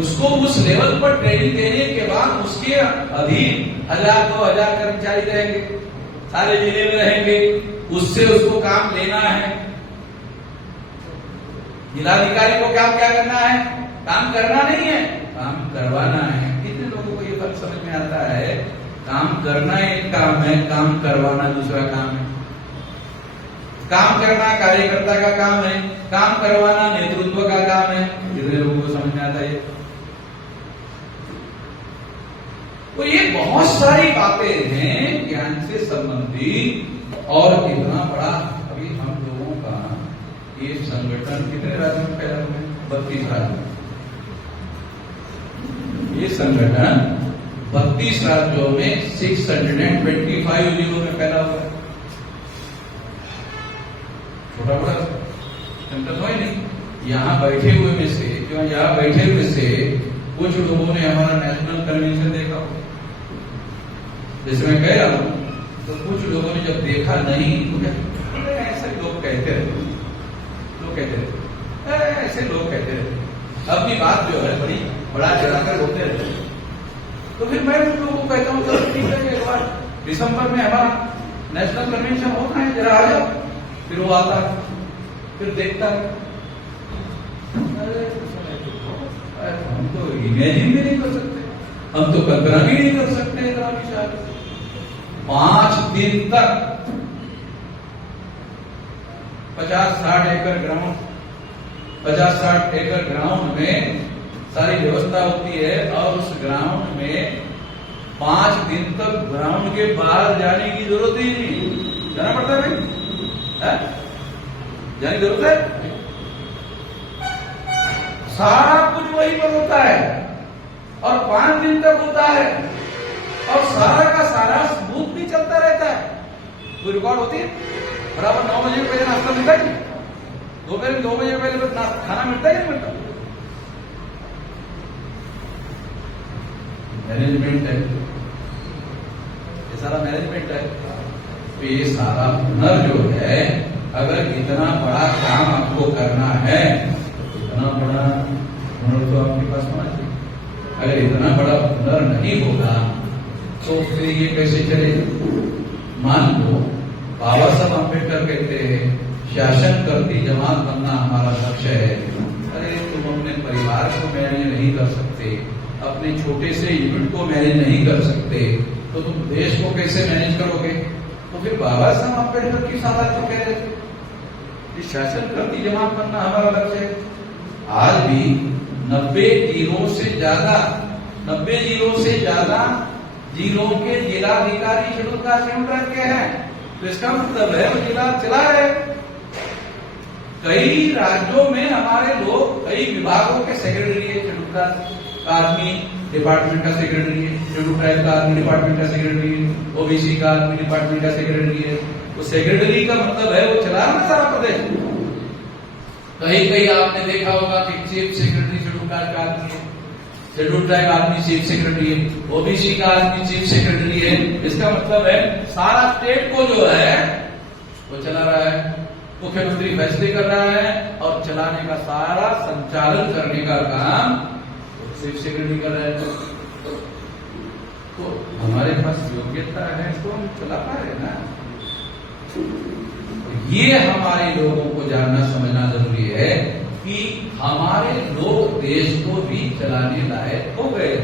उसको उस लेवल पर ट्रेनिंग देने के बाद उसके अधीन 1000-2000 कर्मचारी रहेंगे, सारे जिले में रहेंगे, उससे उसको काम लेना है। जिलाधिकारी को क्या क्या करना है? काम करना नहीं है, काम करवाना है। कितने लोगों को ये फर्क समझ में आता है? काम करना एक काम है, काम करवाना दूसरा काम है। काम करना कार्यकर्ता का काम है, काम करवाना नेतृत्व का काम है। कितने लोगों को समझ में आता है? तो ये बहुत सारी बातें हैं ज्ञान से संबंधित। और इतना बड़ा अभी हम लोगों का ये संगठन कितने राज्यों में फैला हुआ है? 32 राज्यों। ये संगठन 32 राज्यों में 625 जिलों में फैला हुआ है। छोटा बड़ा सेंटर तो है नहीं। यहाँ बैठे हुए में से यहाँ बैठे हुए से कुछ लोगों ने हमारा नेशनल कन्वेंशन देखा हो, जैसे मैं कह रहा हूं, तो कुछ लोगों ने जब देखा नहीं तो ऐसे लोग कहते रहे, ऐसे लोग कहते रहे, अपनी बात जो है बड़ी बड़ा चढ़ाकर बोलते रहते। तो फिर मैं उन लोगों को कहता हूँ चलो ठीक है, एक बार दिसंबर में हमारा नेशनल कन्वेंशन होता है, जरा आ जाओ। फिर वो आता है, फिर देखता है, हम तो इमेजिन भी नहीं कर सकते, हम तो कल्पना भी नहीं कर सकते इतना विशाल। 5 दिन तक 50-60 एकड़ ग्राउंड, 50-60 एकड़ ग्राउंड में सारी व्यवस्था होती है। और उस ग्राउंड में 5 दिन तक ग्राउंड के बाहर जाने की जरूरत ही नहीं, जाना पड़ता है भाई, जाने की जरूरत है। सारा कुछ वही पर होता है और 5 दिन तक होता है और सारा का सारा स्मूथ भी चलता रहता है। कोई रिकॉर्ड होती है? बराबर 9 बजे पहले नाश्ता मिलता है, दोपहर में 2 बजे पहले खाना मिलता है या नहीं मिलता? मैनेजमेंट है, ये सारा मैनेजमेंट है। तो ये सारा हुनर जो है, अगर इतना बड़ा काम आपको करना है तो इतना बड़ा हुनर तो आपके पास होना चाहिए। अगर इतना बड़ा हुनर नहीं होगा तो फिर ये कैसे चलेगा? मान लो बाबा साहब अम्बेडकर कहते हैं शासन करती जमात बनना हमारा लक्ष्य है। अरे तुम अपने परिवार को मैनेज नहीं कर सकते, अपने छोटे से यूनिट को मैनेज नहीं कर सकते, तो तुम देश को कैसे मैनेज करोगे? तो फिर बाबा साहब अम्बेडकर की साथ तो कह रहे थे शासन करती जमात बनना हमारा लक्ष्य है। आज भी 90 जिलों से ज्यादा जिलों के जिलाधिकारी शेड्यूल कास्ट शेड्यूल के हैं। तो इसका मतलब है वो जिला चला है। कई राज्यों में हमारे लोग कई विभागों के सेक्रेटरी है, शेड्यूल कास्ट आदमी डिपार्टमेंट का सेक्रेटरी है, शेड्यूल ट्राइब का आदमी डिपार्टमेंट का सेक्रेटरी है, ओबीसी का आदमी डिपार्टमेंट का सेक्रेटरी है। वो सेक्रेटरी का मतलब है वो चला रहा सारा प्रदेश। कहीं कहीं आपने देखा होगा कि चीफ सेक्रेटरी शेड्यूल कास्ट का आदमी है, शेड्यूल ट्राइब आदमी चीफ सेक्रेटरी है, ओबीसी का आदमी चीफ सेक्रेटरी है। इसका मतलब है सारा स्टेट को जो है वो चला रहा है, मुख्यमंत्री फैसले कर रहा है और चलाने का सारा संचालन करने का काम चीफ सेक्रेटरी कर रहा है। तो हमारे पास योग्यता है तो हम चला पा रहे ना। ये हमारे लोगों को जानना समझना जरूरी है कि हमारे लोग देश को भी चलाने लायक हो गए,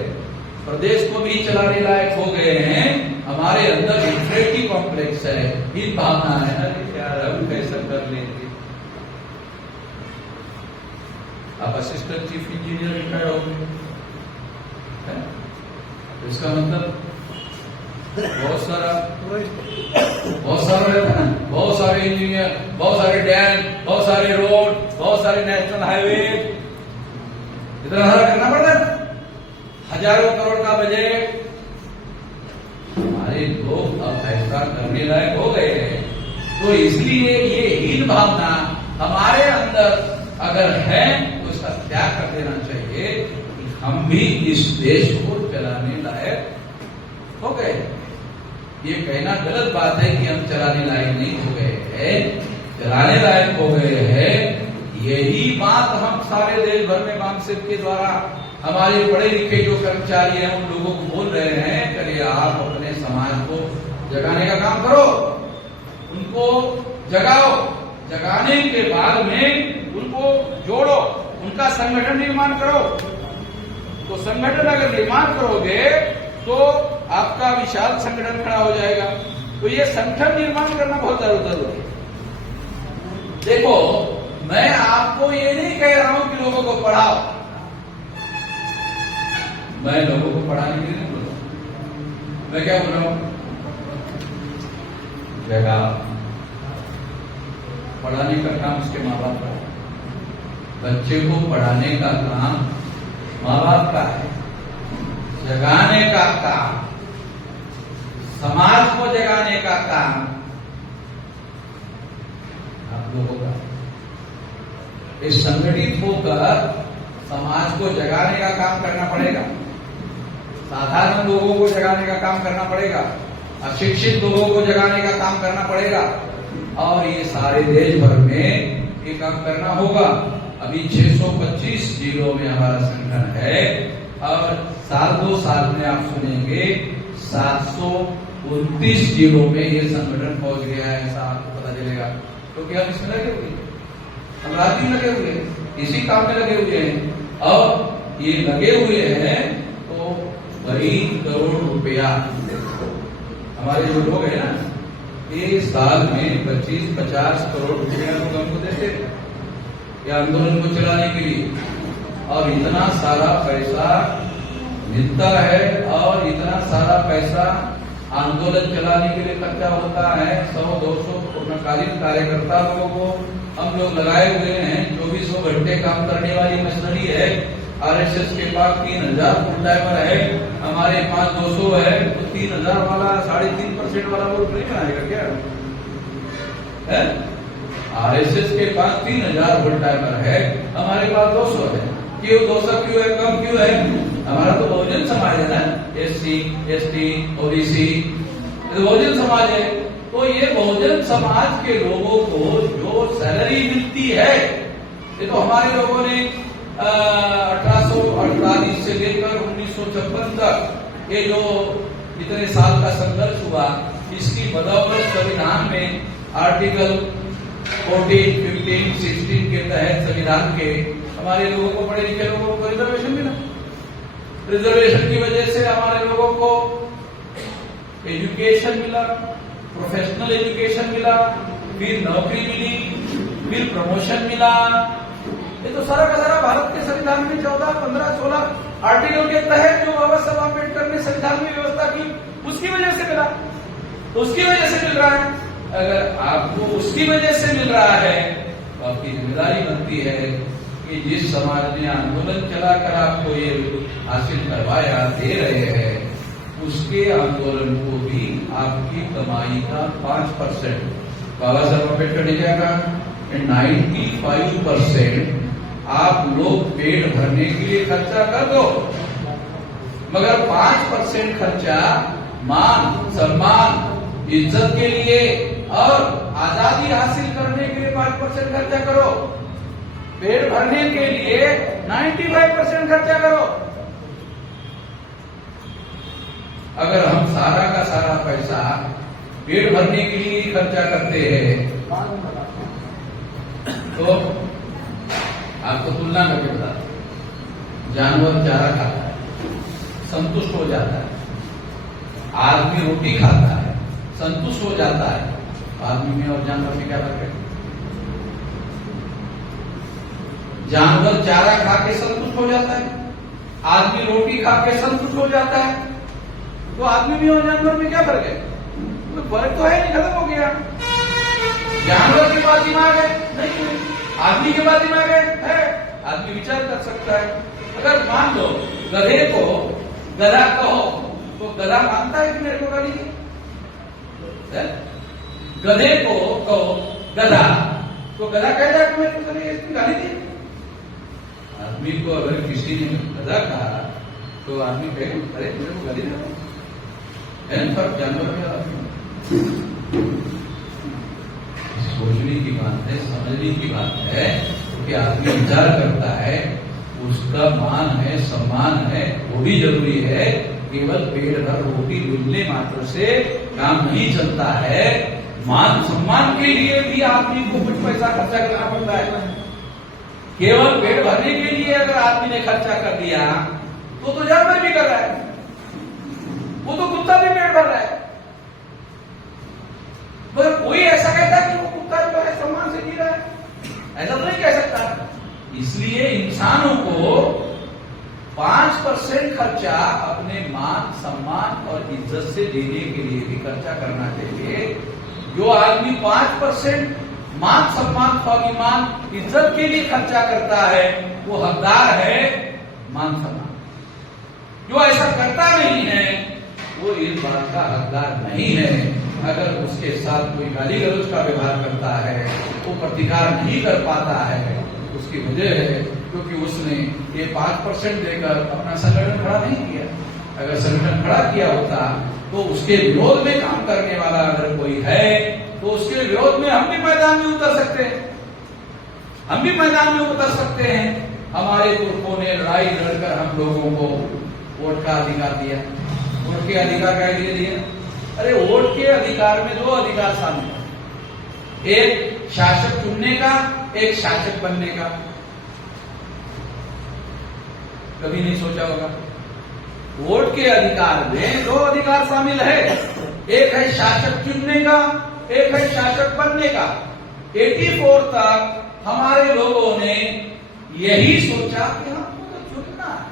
प्रदेश को भी चलाने लायक हो गए हैं। हमारे अंदर इंफिनिटी कॉम्प्लेक्स है, हित भावना है, अरे यार हम कैसे कर लेंगे। आप असिस्टेंट चीफ इंजीनियर रिटायर्ड हो गए, इसका मतलब बहुत सारा रहता है ना, बहुत सारे इंजीनियर, बहुत सारे डैम, बहुत सारे रोड, बहुत सारे नेशनल हाईवे, इतना सारा करना पड़ता है, हजारों करोड़ का बजट। हमारे लोग अब ऐसा करने लायक हो गए हैं। तो इसलिए ये हीन भावना हमारे अंदर अगर है तो इसका त्याग कर देना चाहिए कि हम भी इस देश को चलाने लायक हो गए। ये कहना गलत बात है कि हम चलाने लायक नहीं हो गए हैं, चलाने लायक हो गए हैं। यही बात हम सारे देश भर में बांग्सेप के द्वारा हमारे पढ़े लिखे जो कर्मचारी हैं उन लोगों को बोल रहे हैं कि आप अपने समाज को जगाने का काम करो, उनको जगाओ, जगाने के बाद में उनको जोड़ो, उनका संगठन निर्माण करो। तो संगठन अगर निर्माण करोगे तो आपका विशाल संगठन खड़ा हो जाएगा। तो ये संगठन निर्माण करना बहुत जरूरी है। देखो, मैं आपको ये नहीं कह रहा हूं कि लोगों को पढ़ाओ, मैं लोगों को पढ़ाने के लिए नहीं बोल रहा। मैं क्या बोल रहा हूं? जगह पढ़ाने का काम उसके माँ बाप का है। बच्चे को पढ़ाने का काम माँ बाप का है, जगाने का काम, समाज को जगाने का काम आप लोगों का। इस संगठित होकर समाज को जगाने का काम करना पड़ेगा, साधारण लोगों को जगाने का काम करना पड़ेगा, अशिक्षित लोगों को जगाने का काम करना पड़ेगा, और ये सारे देश भर में ये काम करना होगा। अभी 625 जिलों में हमारा संगठन है और साल 2 साल में आप सुनेंगे 729 जिलों में ये संगठन पहुंच गया है, ऐसा आपको पता चलेगा। तो क्या हम इसमें लगे हुए हैं? हम रात दिन लगे हुए हैं, इसी काम में लगे हुए हैं, और ये लगे हुए हैं तो 22 करोड़ रुपया हमारे जो लोग हैं ना, ये साल में 25-50 करोड़ रुपया लोग हमको देते हैं या आंदोलन को चलाने के लिए, और इतना सारा पैसा मिलता है और इतना सारा पैसा आंदोलन चलाने के लिए खर्चा होता है। 100-200 पूर्णकालीन कार्यकर्ता लोगों को हम लोग लगाए हुए हैं, 24 घंटे काम करने वाली मशीनरी है। आरएसएस के पास 3000 फुल टाइमर है, हमारे पास 200 है, तो 3000 वाला 3.5% वाला वोट नहीं बनाएगा क्या है? आरएसएस के पास 3000 फुल टाइमर है, हमारे पास 200 है। क्यों 200 क्यों है, कम क्यों है? हमारा तो बहुजन समाज है ना, SC, ST, OBC, Bahujan Samaj है। तो ये बहुजन समाज के लोगों को जो सैलरी मिलती है, ये तो हमारे लोगों ने 1848 से लेकर 1956 तक ये जो इतने साल का संघर्ष हुआ, इसकी बदौलत संविधान में आर्टिकल 14, 15, 16 के तहत संविधान के हमारे लोगों को, पढ़े लिखे लोगों को रिजर्वेशन मिला। रिजर्वेशन की वजह से हमारे लोगों को एजुकेशन मिला, प्रोफेशनल एजुकेशन मिला, फिर नौकरी मिली, फिर प्रमोशन मिला। ये तो सारा का सारा भारत के संविधान में 14, 15, 16 आर्टिकल के तहत जो बाबा साहब अम्बेडकर ने संविधान में व्यवस्था की, उसकी वजह से मिला। तो उसकी वजह से मिल रहा है। अगर आपको उसकी वजह से मिल रहा है तो आपकी जिम्मेदारी बनती है कि जिस समाज ने आंदोलन चलाकर आपको ये हासिल करवाया, दे रहे हैं, उसके आंदोलन को भी आपकी कमाई का 5%, बाबा साहब अम्बेडकर ने क्या कहा, 95% आप लोग पेट भरने के लिए खर्चा कर दो, मगर 5% खर्चा मान, सम्मान, इज्जत के लिए और आजादी हासिल करने के लिए 5% खर्चा करो। पेट भरने के लिए 95% खर्चा करो। अगर हम सारा का सारा पैसा पेट भरने के लिए खर्चा करते हैं तो आपको तुलना करके बता, जानवर चारा खाता है, संतुष्ट हो जाता है, आदमी रोटी खाता है, संतुष्ट हो जाता है। आदमी में और जानवर में क्या फर्क है? जानवर चारा खा के संतुष्ट हो जाता है, आदमी रोटी खा के संतुष्ट हो जाता है। तो आदमी में और जानवर में क्या फर्क है? तो फर्क तो है नहीं, खत्म हो गया। जानवर के पास दिमाग है नहीं, आदमी के पास दिमाग है, आदमी विचार कर सकता है। अगर मान लो गधे को गधा कहो तो गधा मानता है कि मेरे को गाली दी? गधे को कहो गधा तो गधा कहता है कि मेरे को गाली दी। आदमी को अगर किसी ने गधा कहा तो आदमी कहे अरे मेरे को गाली दे, फर्क जानवर में सोचने की बात है, समझने की बात है। कि आदमी इंतजार करता है, उसका मान है, सम्मान है, वो भी जरूरी है। केवल पेट भर रोटी मिलने मात्र से काम नहीं चलता है। मान सम्मान के लिए भी आदमी को कुछ पैसा खर्चा करना पड़ता है। केवल पेट भरने के लिए अगर आदमी ने खर्चा कर दिया तो जानवर भी कर रहा है, वो तो कुत्ता भी पेट भर रहा है। पर कोई ऐसा कहता है कि वो कुत्ता जो है सम्मान से जी रहा है, ऐसा तो नहीं कह सकता। इसलिए इंसानों को 5% खर्चा अपने मान, सम्मान और इज्जत से देने के लिए भी खर्चा करना चाहिए। जो आदमी 5% मान, सम्मान, स्वाभिमान, इज्जत के लिए खर्चा करता है वो हकदार है मान सम्मान। जो ऐसा करता नहीं है वो इस बात का हकदार नहीं है। अगर उसके साथ कोई गाली गलौज का व्यवहार करता है, वो प्रतिकार नहीं कर पाता है, उसकी वजह है क्योंकि उसने ये 5% देकर अपना संगठन खड़ा नहीं किया। अगर संगठन खड़ा किया होता तो उसके विरोध में काम करने वाला अगर कोई है तो उसके विरोध में हम भी मैदान में उतर सकते हैं, हम भी मैदान में उतर सकते हैं। हमारे पुरखों ने लड़ाई लड़कर हम लोगों को वोट का अधिकार दिया। वोट के अधिकार का लिए दिया? अरे वोट के अधिकार में 2 अधिकार शामिल है, एक शासक चुनने का, एक शासक बनने का। कभी नहीं सोचा होगा? वोट के अधिकार में 2 अधिकार शामिल है, एक है शासक चुनने का, एक है शासक बनने का। 84 तक हमारे लोगों ने यही सोचा कि हमको तो चुनना है,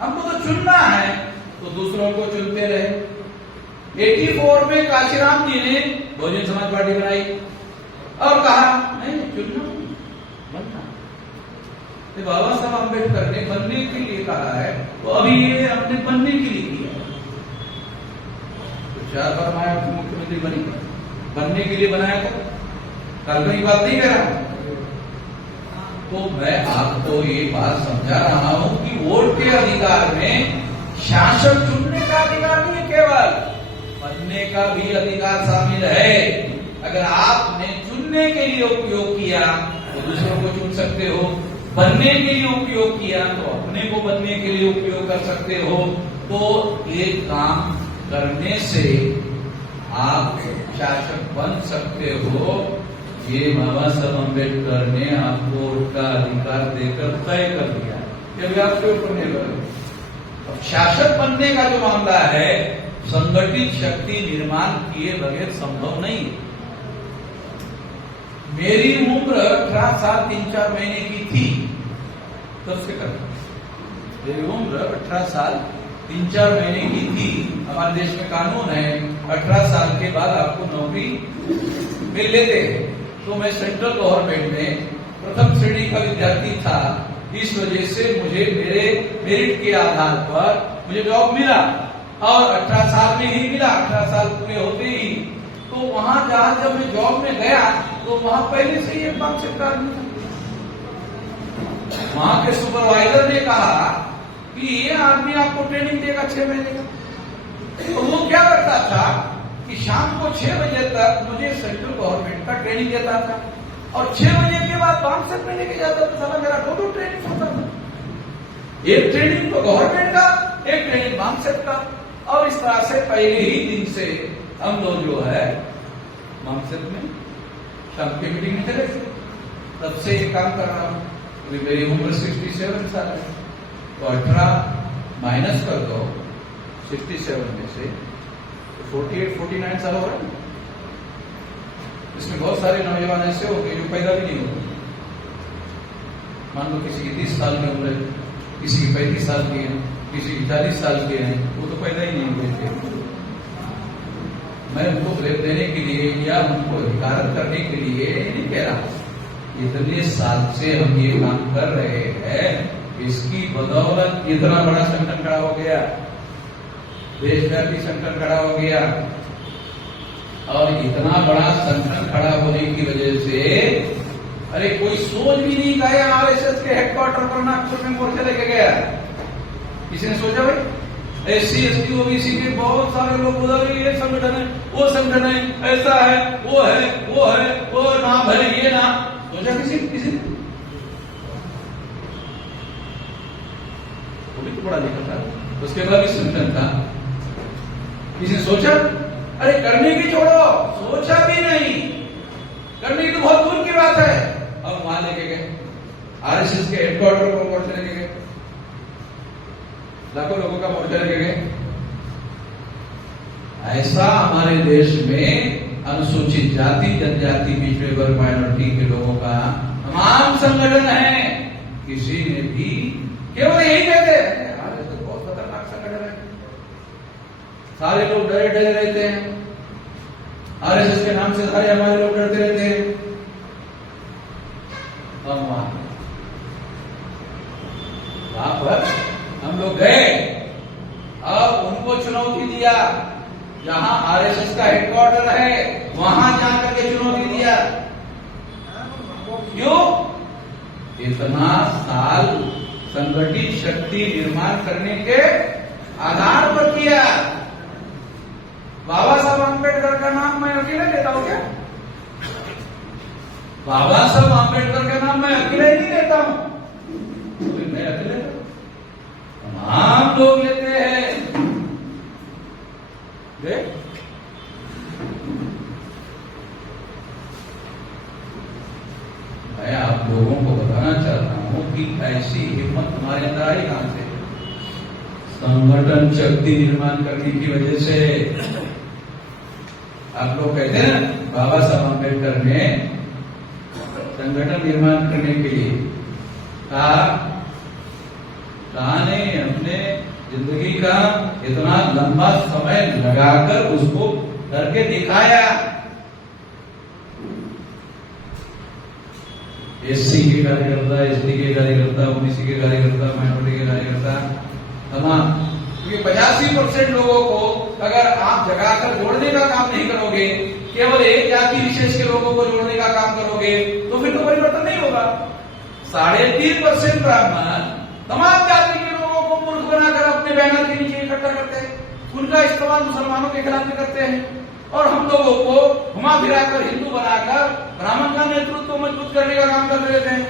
हमको तो चुनना है, तो दूसरों को चुनते रहे। 84 में काशीराम जी ने बहुजन समाज पार्टी बनाई और कहा नहीं चुनना बनना। तो बाबा साहब अम्बेडकर ने बनने के लिए कहा है, तो अभी ये हमने बनने के लिए किया। तो 4 बार माया मुख्यमंत्री बनी, बनने के लिए बनाया था, काल्पनिक बात नहीं कह रहा। तो मैं आपको ये बात समझा रहा हूं कि वोट के अधिकार में शासक चुनने का अधिकार नहीं, केवल बनने का भी अधिकार शामिल है। अगर आपने चुनने के लिए उपयोग किया तो दूसरों को चुन सकते हो, बनने के लिए उपयोग किया तो अपने को बनने के लिए उपयोग कर सकते हो। तो एक काम करने से आप शासक बन सकते हो, ये बाबा साहब अम्बेडकर ने आपको वोट का अधिकार देकर तय कर दिया, ये भी आपके ऊपर निर्भर है। अब शासक बनने का जो मामला है, संगठित शक्ति निर्माण किए बगैर संभव नहीं। मेरी उम्र 18 साल 3-4 महीने की थी तब से कर, मेरी उम्र 18 साल 3-4 महीने की थी। हमारे देश में कानून है 18 साल के बाद आपको नौकरी मिल लेते हैं। तो मैं सेंट्रल गवर्नमेंट में प्रथम श्रेणी का विद्यार्थी था, इस वजह से मुझे मेरे मेरिट के आधार पर मुझे जॉब मिला और 18 साल में ही मिला। 18 साल पूरे होते ही तो वहां जहां जब मैं जॉब में गया तो वहां पहले से ही एक मार्कशीट कार्ड मिला। वहां के सुपरवाइजर ने कहा कि ये आदमी आपको ट्रेनिंग देगा 6 महीने का। तो वो क्या करता था कि शाम को 6 बजे तक मुझे सेंट्रल गवर्नमेंट का ट्रेनिंग देता था और 6 बजे के बाद मार्कशीट में लेके जाता था। मेरा 2 ट्रेनिंग होता था, एक ट्रेनिंग तो गवर्नमेंट का, एक ट्रेनिंग मार्कशीट का। और इस तरह से पहले ही दिन से हम लोग जो है मार्कशीट में शाम की मीटिंग में चले थे। तब से ये काम कर रहा हूं। मेरी उम्र 67 साल है, तो 18 माइनस कर दो 67 में से, 48-49 साल हो रहा है। इसमें बहुत सारे नौजवान ऐसे हो गए जो पैदा भी नहीं होते। मान लो किसी की 30 साल में उम्र है, किसी की 35 साल की है, किसी की 40 साल के हैं, वो तो पैदा ही नहीं हुए थे। मैं उनको ब्रेक देने के लिए या उनको अधिकार करने के लिए नहीं कह रहा। इतने साल से हम ये काम कर रहे हैं, इसकी बदौलत इतना बड़ा संगठन खड़ा हो गया, देशव्यापी संगठन खड़ा हो गया। और इतना बड़ा संगठन खड़ा होने की वजह से अरे कोई सोच भी नहीं गया आरएसएस के हेडक्वार्टर पर नागपुर में मोर्चा लेके गया। किसी ने सोचा भाई SC ST OBC के बहुत सारे लोग उधर, ये संगठन है, वो संगठन है, ऐसा है, वो है, वो है, वो नाम है, ये नाम। सोचा किसी ने? वो भी तो बड़ा लिखा था, उसके बाद भी संगठन था, किसी ने सोचा? अरे करने की छोड़ो, सोचा भी नहीं, करने की तो बहुत दूर की बात है। अब वहां लेके गए, आरएसएस के हेडक्वार्टर को मोर्चा लेके गए, लाखों लोगों का मोर्चा लेके गए। ऐसा हमारे देश में अनुसूचित जाति, जनजाति, पिछड़े वर्ग, माइनॉरिटी के लोगों का तमाम संगठन है। किसी ने भी केवल यही कहते हैं आरएसएस बहुत खतरनाक संगठन है, सारे लोग डरे डरे रहते हैं, आरएसएस के नाम से सारे हमारे लोग डरते रहते हैं। वहां पर हम लोग गए, अब उनको चुनौती दिया, जहां आरएसएस का हेडक्वार्टर है वहां जाकर के चुनौती दिया। क्यों? इतना साल संगठित शक्ति निर्माण करने के आधार पर किया। बाबा साहब आंबेडकर का नाम मैं अकेले लेता हूं क्या? बाबा साहब आंबेडकर का नाम मैं अकेले नहीं लेता हूं, मैं अकेले तमाम लोग लेते हैं। मैं आप लोगों को बताना चाहता हूं कि ऐसी हिम्मत तुम्हारे अंदर आई कहां से? संगठन शक्ति निर्माण करने की वजह से। आप लोग कहते हैं ना, बाबा साहब अम्बेडकर ने संगठन निर्माण करने के लिए कहा ने अपने जिंदगी का इतना लंबा समय लगाकर उसको करके दिखाया। एससी के कार्यकर्ता, एसटी के कार्यकर्ता, ओबीसी के कार्यकर्ता, माइनॉरिटी के कार्यकर्ता, तमाम, क्योंकि 85% लोगों को अगर आप जगाकर जोड़ने का काम नहीं करोगे, केवल एक जाति विशेष के लोगों को जोड़ने का काम करोगे, तो फिर तो परिवर्तन नहीं होगा। 3.5% ब्राह्मण तमाम जाति के लोगों को मूर्ख बनाकर अपने बैनर के नीचे इकट्ठा करते हैं, उनका इस्तेमाल मुसलमानों के खिलाफ भी करते हैं, और हम लोगों को घुमा फिराकर हिंदू बनाकर ब्राह्मण का नेतृत्व मजबूत करने का काम करते रहते हैं।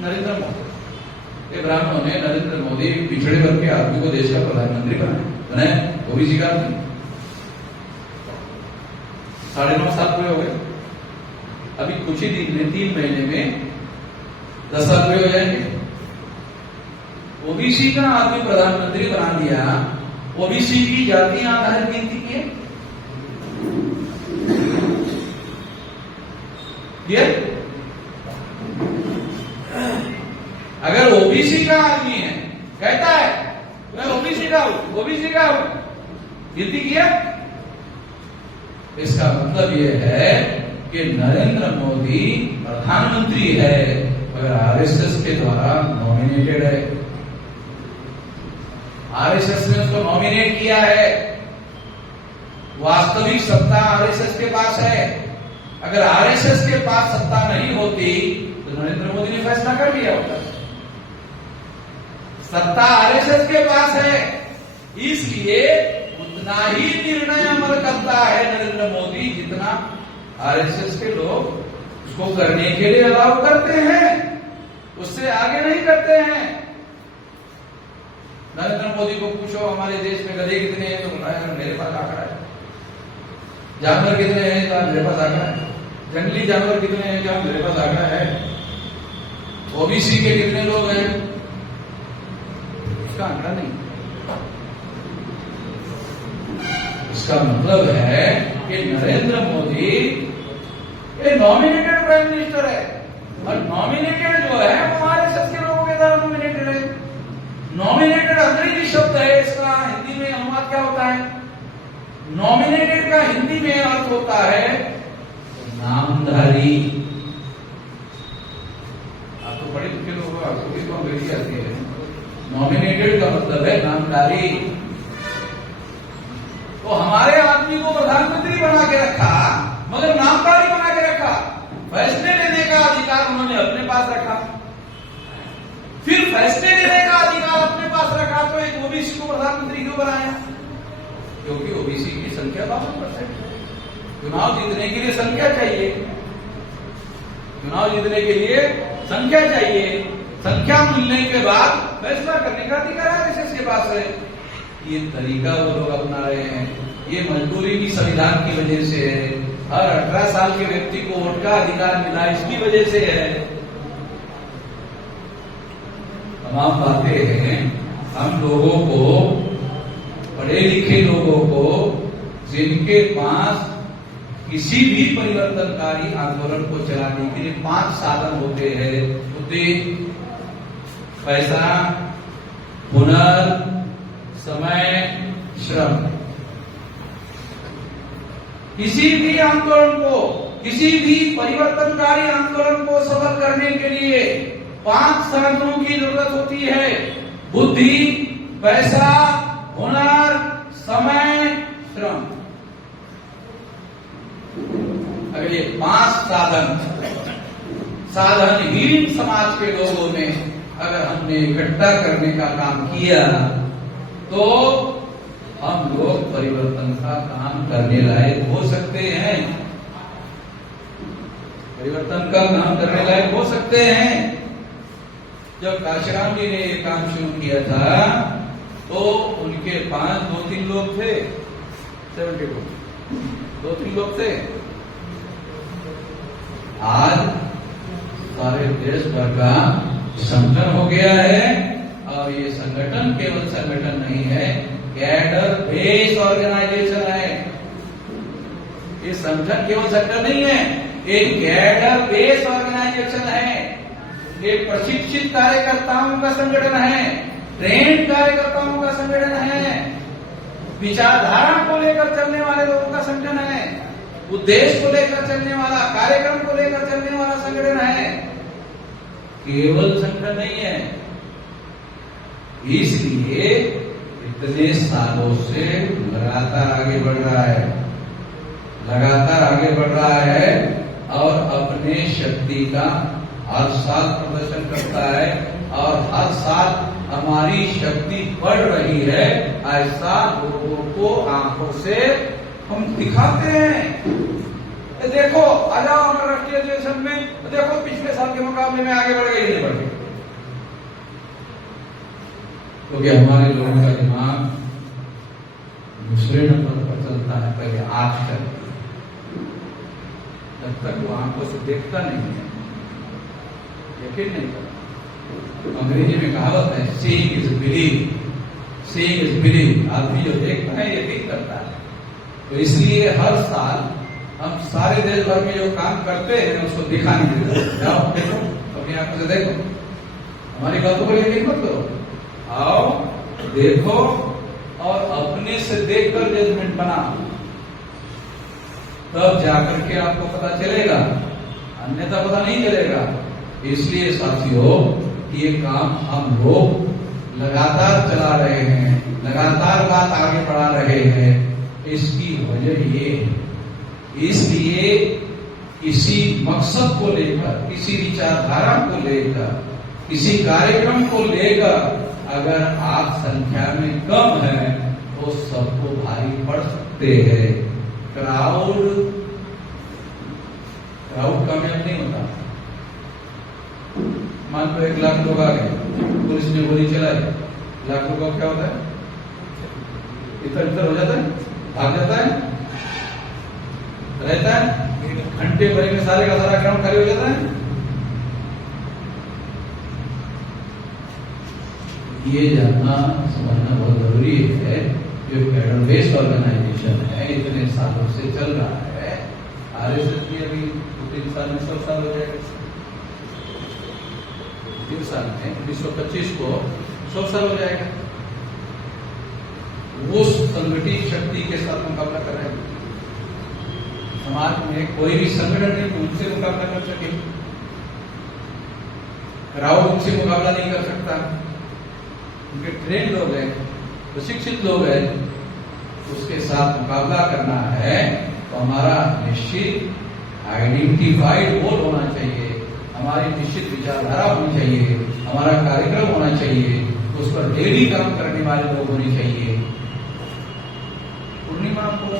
नरेंद्र मोदी, ब्राह्मणों ने नरेंद्र मोदी पिछड़े वर्ग के आदमी को देश का प्रधानमंत्री बनाए, ओबीसी का 9.5 साल पूरे हो गए, अभी कुछ ही दिन में 3 महीने में 10 साल पूरे हो जाएंगे। ओबीसी का आदमी प्रधानमंत्री बना दिया, ओबीसी की जाति आधारित गिनती की है। अगर ओबीसी का आदमी है, कहता है मैं ओबीसी का हूं, गिनती किया, इसका मतलब यह है कि नरेंद्र मोदी प्रधानमंत्री है मगर आरएसएस के द्वारा नॉमिनेटेड है। आरएसएस ने उसको नॉमिनेट किया है, वास्तविक सत्ता आरएसएस के पास है। अगर आरएसएस के पास सत्ता नहीं होती तो नरेंद्र मोदी ने फैसला कर लिया होता। सत्ता आरएसएस के पास है, इसलिए उतना ही निर्णय अमल करता है नरेंद्र मोदी जितना आरएसएस के लोग उसको करने के लिए अलाउ करते हैं, उससे आगे नहीं करते हैं। नरेंद्र मोदी को पूछो हमारे देश में गधे कितने हैं, तो बताया मेरे पास आंकड़ा है। जानवर कितने हैं, तो मेरे पास आंकड़ा है। जंगली जानवर कितने हैं, क्या मेरे पास आंकड़ा है। ओबीसी के कितने लोग हैं, उसका आंकड़ा नहीं। इसका मतलब है कि नरेंद्र मोदी ये नॉमिनेटेड प्राइम मिनिस्टर है, और नॉमिनेटेड जो है वो आरएसएस के लोगों के द्वारा नॉमिनेटेड है। नॉमिनेटेड अंग्रेजी शब्द है, इसका हिंदी में अनुवाद क्या होता है? नॉमिनेटेड का हिंदी में अर्थ होता है नामधारी। आप तो बड़े लिखे लोग, आपको भी तो अंग्रेजी आती है। नॉमिनेटेड का मतलब है नामधारी। तो हमारे आदमी को प्रधानमंत्री बना के रखा, मगर नामधारी बना के रखा। फैसले लेने का अधिकार उन्होंने अपने पास रखा, फिर फैसले लेने का अधिकार अपने पास रखा तो एक ओबीसी को प्रधानमंत्री क्यों बनाया? क्योंकि ओबीसी की संख्या 52% है, चुनाव जीतने के लिए संख्या चाहिए। चुनाव जीतने के लिए संख्या चाहिए, संख्या मिलने के बाद फैसला करने का अधिकार आरएसएस के पास है। ये तरीका वो लोग अपना रहे हैं। ये मजबूरी भी संविधान की वजह से है। हर 18 साल के व्यक्ति को वोट का अधिकार मिला इसकी वजह से है। तमाम बातें हैं। हम लोगों को, पढ़े लिखे लोगों को, जिनके पास किसी भी परिवर्तनकारी आंदोलन को चलाने के लिए 5 साधन होते हैं, उद्देश्य, पैसा, हुनर, समय, श्रम। किसी भी आंदोलन को, किसी भी परिवर्तनकारी आंदोलन को सफल करने के लिए 5 साधनों की जरूरत होती है। बुद्धि, पैसा, हुनर, समय, श्रम। अगर ये 5 साधनहीन समाज के लोगों ने अगर हमने इकट्ठा करने का काम किया तो हम लोग परिवर्तन का काम करने लायक हो सकते हैं। परिवर्तन का काम करने लायक हो सकते हैं। जब काशीराम जी ने ये काम शुरू किया था तो उनके पास 2-3 लोग थे, 2-3 लोग थे। आज सारे देश भर का संगठन हो गया है और ये संगठन केवल संगठन नहीं है, कैडर बेस्ड ऑर्गेनाइजेशन है। ये संगठन केवल संगठन नहीं है, एक कैडर बेस्ड ऑर्गेनाइजेशन है। एक प्रशिक्षित कार्यकर्ताओं का संगठन है, ट्रेंड कार्यकर्ताओं का संगठन है, विचारधारा को लेकर चलने वाले लोगों का संगठन है, उद्देश्य को लेकर चलने वाला, कार्यक्रम को लेकर चलने वाला संगठन है, केवल संगठन नहीं है। इसलिए इतने सालों से लगातार आगे बढ़ रहा है, लगातार आगे बढ़ रहा है और अपने शक्ति का हर साल प्रदर्शन करता है और हर साल हमारी शक्ति बढ़ रही है, ऐसा लोगों को आंखों से हम दिखाते हैं। देखो आ जाओ अंतर्राष्ट्रीय अधिवेशन में, देखो पिछले साल के मुकाबले में आगे बढ़ गई, नहीं बढ़ गई। क्योंकि हमारे लोगों का दिमाग दूसरे नंबर पर चलता है, पहले आंख चलती है। जब तक वो आंखों से देखता नहीं है, यकीन नहीं करता। अंग्रेजी में कहावत है, seeing is believe, seeing is believe. आदमी जो देखता है यकीन करता है। तो इसलिए हर साल हम सारे देश भर में जो काम करते हैं उसको दिखाने के लिए जाओ, देखो, अपनी आंखों से देखो, हमारी बातों को यकीन मत करो, आओ देखो और अपने से देखकर जजमेंट बनाओ, तब जाकर के आपको पता चलेगा, अन्यथा पता नहीं चलेगा। इसलिए साथियों ये काम हम लोग लगातार चला रहे हैं, लगातार बात आगे बढ़ा रहे हैं। इसकी वजह ये है, इसलिए किसी मकसद को लेकर, किसी विचारधारा को लेकर, किसी कार्यक्रम को लेकर अगर आप संख्या में कम है तो सबको भारी पड़ सकते हैं। क्राउड कामयाब नहीं होता। मान लो 1 लाख लोग आ गए, पुलिस ने गोली चलाई, लाख लोगों का क्या होता है? इधर हो जाता है, भाग जाता है, रहता है, घंटे भर में सारे का सारा ग्राउंड खाली हो जाता है। ये जानना समझना बहुत जरूरी है। जो कैडर बेस्ड ऑर्गेनाइजेशन है, इतने सालों से चल रहा है, आरएसएस भी अभी 2-3 साल में 100 साल हो जाएगा। 3 साल में 1925 को 100 साल हो जाएगा। वो संगठित शक्ति के साथ मुकाबला कर रहे हैं। समाज में कोई भी संगठन नहीं उनसे मुकाबला कर सके, क्राउड उनसे मुकाबला नहीं कर सकता। उनके ट्रेन लोग हैं, प्रशिक्षित लोग हैं, उसके साथ मुकाबला करना है तो हमारा निश्चित आइडेंटिफाइड गोल होना चाहिए, हमारी निश्चित विचारधारा होनी चाहिए, हमारा कार्यक्रम होना चाहिए, उस पर डेली काम करने वाले लोग होने चाहिए। पूर्णिमा को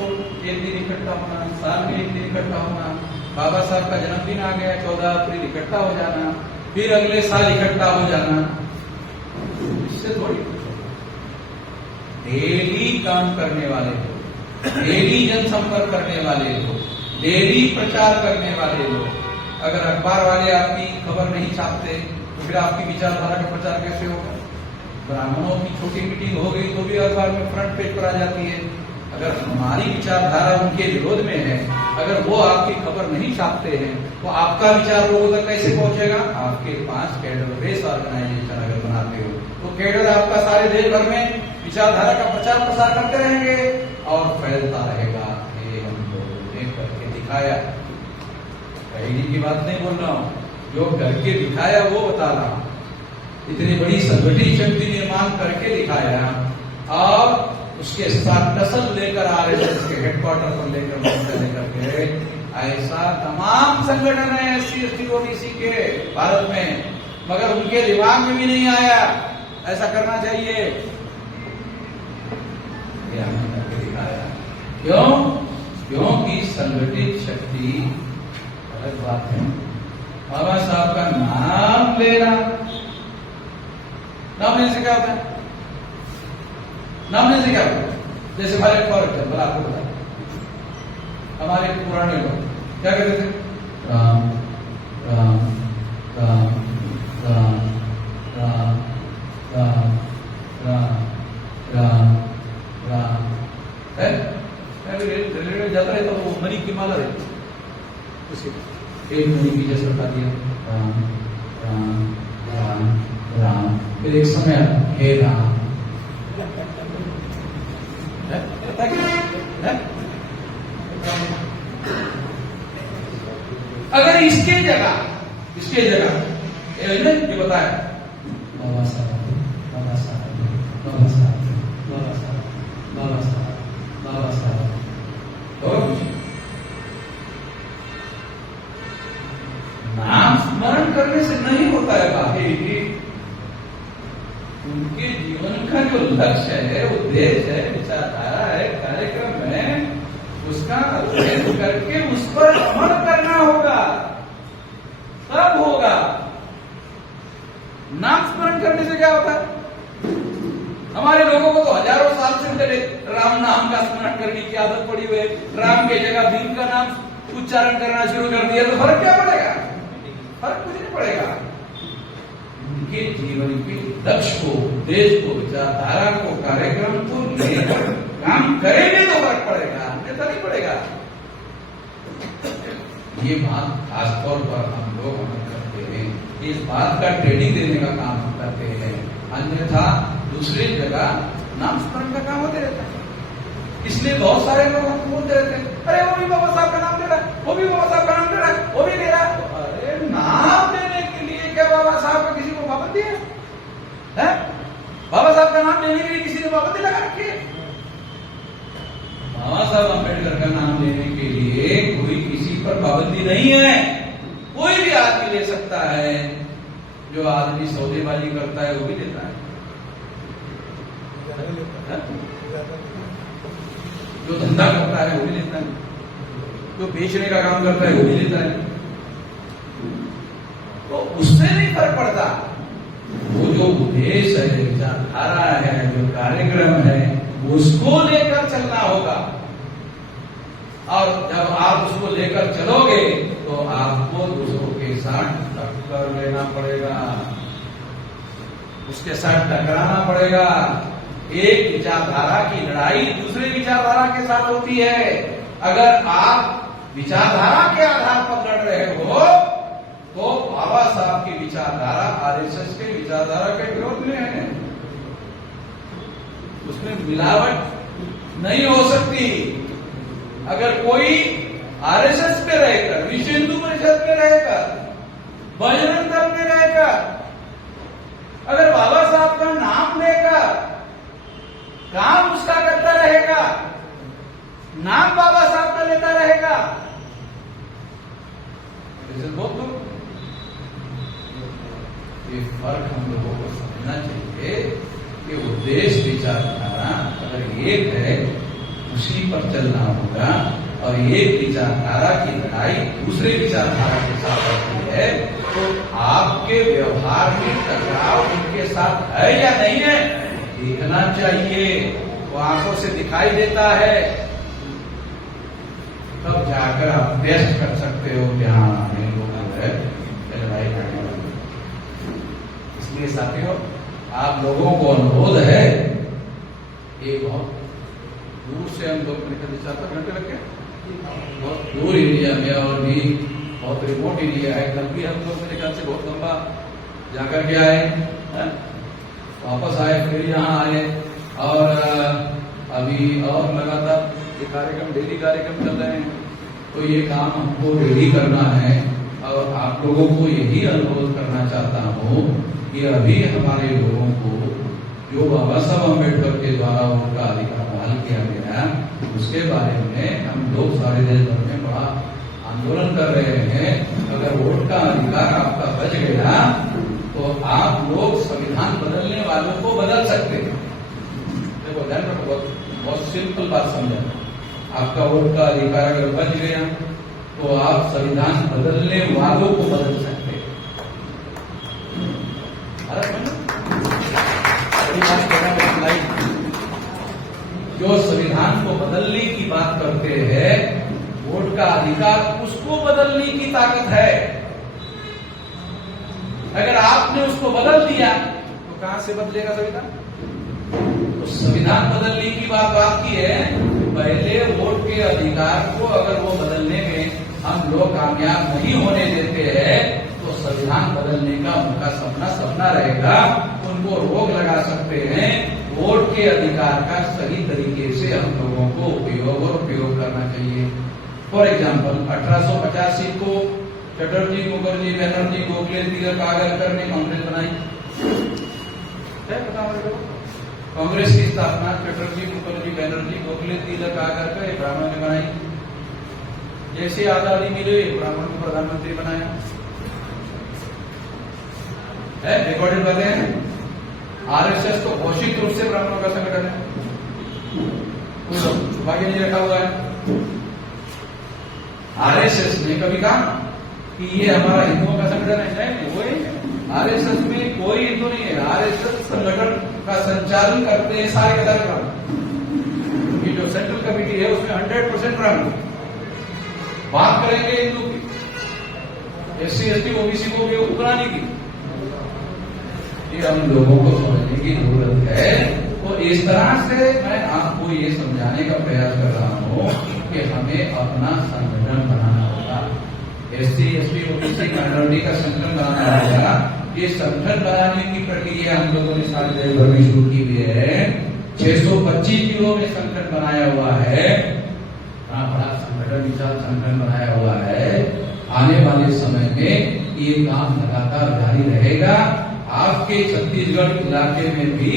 1 दिन इकट्ठा होना, साल में 1 दिन इकट्ठा होना, बाबा साहब का जन्मदिन आ गया, 14 अप्रैल इकट्ठा हो जाना, फिर अगले साल इकट्ठा हो जाना, इससे थोड़ी। डेली काम करने वाले लोग, डेली जनसंपर्क करने वाले लोग, डेली प्रचार करने वाले लोग, अगर अखबार वाले आपकी खबर नहीं छापते तो फिर आपकी विचारधारा का प्रचार कैसे होगा? ब्राह्मणों की छोटी मीटिंग हो गई तो भी अखबार में फ्रंट पेज पर आ जाती है। अगर हमारी विचारधारा उनके विरोध में है, अगर वो आपकी खबर नहीं छापते हैं तो आपका विचार लोगों तक कैसे पहुंचेगा? आपके पास कैडर बेस ऑर्गेनाइजेशन अगर बनाते हो तो कैडर आपका सारे देश भर में विचारधारा का प्रचार प्रसार करते रहेंगे और फैलता रहेगा। ये हम लोगों ने करके दिखाया, पहली की बात नहीं बोल रहा हूं, जो करके दिखाया वो बता रहा हूं। इतनी बड़ी संगठित शक्ति निर्माण करके दिखाया और उसके साथ नस्ल लेकर आरएसएस के हेडक्वार्टर पर लेकर के ऐसा तमाम संगठन है SC ST OBC के भारत में, मगर उनके दिमाग में भी नहीं आया ऐसा करना चाहिए। ये हमने करके दिखाया। क्यों? क्योंकि संगठित शक्ति अलग बात है। बाबा साहब का नाम लेना, नाम लेने से क्या होता है? नाम लेने से क्या होता है? जैसे हमारे फॉर एग्जाम्पल आपको बता, हमारे पुराने लोग क्या कहते थे? राम राम राम राम राम राम राम राम राम है। रेलवे जाता है तो वो मनी की माला रहती, उसके एक मनी की जैसे बता दिया राम राम राम राम, फिर एक समय हे राम है? अगर इसके जगह ये बताया बाबा साहब बाबा साहब बाबा साहब बाबा साहब बाबा साहब बाबा साहब, तो नाम स्मरण करने से नहीं होता है। बाकी उनके जीवन का जो लक्ष्य है, उद्देश्य है, विचारधारा है, कार्यक्रम है, उसका अध्ययन करके उस पर अमल करना होगा, तब होगा। नाम स्मरण करने से क्या होता है? हमारे लोगों को तो हजारों साल से पहले राम नाम का स्मरण करने की आदत पड़ी हुई है। राम के जगह भीम का नाम उच्चारण करना शुरू कर दिया तो फर्क क्या पड़ेगा? फर्क कुछ नहीं पड़ेगा। उनके जीवन के लक्ष्य को, देश को, विचारधारा को, कार्यक्रम को लेकर काम करेंगे तो फर्क पड़ेगा, अन्यथा नहीं पड़ेगा। ये बात खासतौर पर हम लोग अमल करते हैं, इस बात का ट्रेनिंग देने का काम हम करते हैं, अन्यथा दूसरी जगह नाम स्मरण का काम होते रहता है। इसलिए बहुत सारे लोग हमको बोलते रहते हैं, अरे वो भी बाबा साहब का नाम ले रहा है, वो भी बाबा साहब का नाम ले रहा है, वो भी ले रहा है। अरे नाम लेने के लिए क्या बाबा साहब का किसी को पाबंदी है? बाबा साहब का नाम लेने के लिए किसी ने पाबंदी लगा रखी है? बाबा साहब अम्बेडकर का नाम लेने के लिए कोई किसी पर पाबंदी नहीं है। कोई भी आदमी ले सकता है। जो आदमी सौदेबाजी करता है वो भी लेता है, जो धंधा करता है वो भी लेता है, जो बेचने का काम करता है वो भी लेता है। तो उससे नहीं फर्क पड़ता। वो जो उद्देश्य है, विचारधारा है, जो कार्यक्रम है, उसको लेकर चलना होगा। और जब आप उसको लेकर चलोगे तो आपको दूसरों के साथ टक्कर लेना पड़ेगा, उसके साथ टकराना पड़ेगा। एक विचारधारा की लड़ाई दूसरे विचारधारा के साथ होती है। अगर आप विचारधारा के आधार पर लड़ रहे हो तो बाबा साहब की विचारधारा आरएसएस के विचारधारा के विरोध में है, उसमें मिलावट नहीं हो सकती। अगर कोई आरएसएस में रहेगा, विश्व हिंदू परिषद में रहेगा, बजरंग दल में रहेगा, अगर बाबा साहब का नाम लेकर काम उसका करता रहेगा, नाम बाबा साहब का लेता रहेगा, बहुत लोग, ये फर्क हम लोगों को समझना चाहिए कि उद्देश्य विचारधारा अगर एक है उसी पर चलना होगा। और एक विचारधारा की लड़ाई दूसरे विचारधारा के साथ होती है, तो आपके व्यवहार में टकराव उनके साथ है या नहीं है देखना चाहिए। वो आंखों से दिखाई देता है, तब जाकर आप टेस्ट कर सकते हो कि हाँ इन लोगों है लड़ाई करने वाली। इसलिए साथियों, आप लोगों को अनुरोध है, ये बहुत दूर से हम लोग निकलते 4 घंटे लग गए, बहुत दूर एरिया में और भी बहुत रिमोट एरिया है, तब भी हम लोग मेरे ख्याल से बहुत लंबा जाकर के आए, वापस आए, फिर यहाँ आए और अभी और लगातार ये कार्यक्रम, डेली कार्यक्रम चल रहे हैं। तो ये काम हमको रेडी करना है और आप लोगों को यही अनुरोध करना चाहता हूँ कि अभी हमारे लोगों को जो बाबा साहब अम्बेडकर के द्वारा उनका अधिकार बहाल किया गया, उसके बारे में हम लोग सारे देश भर में बड़ा आंदोलन कर रहे हैं। अगर वोट का अधिकार आपका बच गया तो आप लोग संविधान बदलने वालों को बदल सकते हैं। देखो ध्यान रखो, बहुत सिंपल बात समझा, आपका वोट का अधिकार अगर बच गया तो आप संविधान बदलने वालों को बदल सकते हैं। जो संविधान को बदलने की बात करते हैं, वोट का अधिकार उसको बदलने की ताकत है। अगर आपने उसको बदल दिया तो कहां से बदलेगा संविधान? तो संविधान बदलने की बात की है, पहले वोट के अधिकार को अगर वो बदलने में हम लोग कामयाब नहीं होने देते हैं तो संविधान बदलने का उनका सपना रहेगा। उनको रोक लगा सकते हैं। वोट के अधिकार का सही तरीके से हम लोगों को उपयोग करना चाहिए। फॉर एग्जाम्पल 1885 को चटर्जी, मुखर्जी, बनर्जी, गोखले, तिलक, आगरकर ने कांग्रेस बनाई। क्या पता हमारे को? कांग्रेस की स्थापना चटर्जी, मुखर्जी, बनर्जी, गोखले, तिलक, आगरकर एक ब्राह्मण ने बनाई। जैसे आजादी मिली, ब्राह्मण को प्रधानमंत्री बनाया। है रिकॉर्डेड बातें हैं। आरएसएस तो घोषित रूप से ब्राह्मणों का संगठन है, छुपा के नहीं रखा हुआ है। आरएसएस ने कभी कहा कि ये हमारा हिंदुओं का संगठन है? नहीं, वो ही आरएसएस में कोई हिंदू नहीं है। आरएसएस संगठन का संचालन करते हैं सारे के सारे ब्राह्मण। ये जो सेंट्रल कमेटी है उसमें 100% ब्राह्मण। बात करेंगे हिंदू की, एससी, एसटी, ओबीसी को भी उपरानी की, ये हम लोगों को समझने की जरूरत है। तो इस तरह से मैं आपको ये समझाने का प्रयास कर रहा हूँ कि हमें अपना संगठन बनाना होगा। एससी, एसटी, ओबीसी, माइनॉरिटी का संगठन बनाना होगा। ये संगठन बनाने की प्रक्रिया हम लोगों ने सारे देश भर में शुरू की हुई है। 625 जिलों में संगठन बनाया हुआ है, बड़ा संगठन, विशाल संगठन बनाया हुआ है। आने वाले समय में ये काम लगातार जारी रहेगा। आपके छत्तीसगढ़ इलाके में भी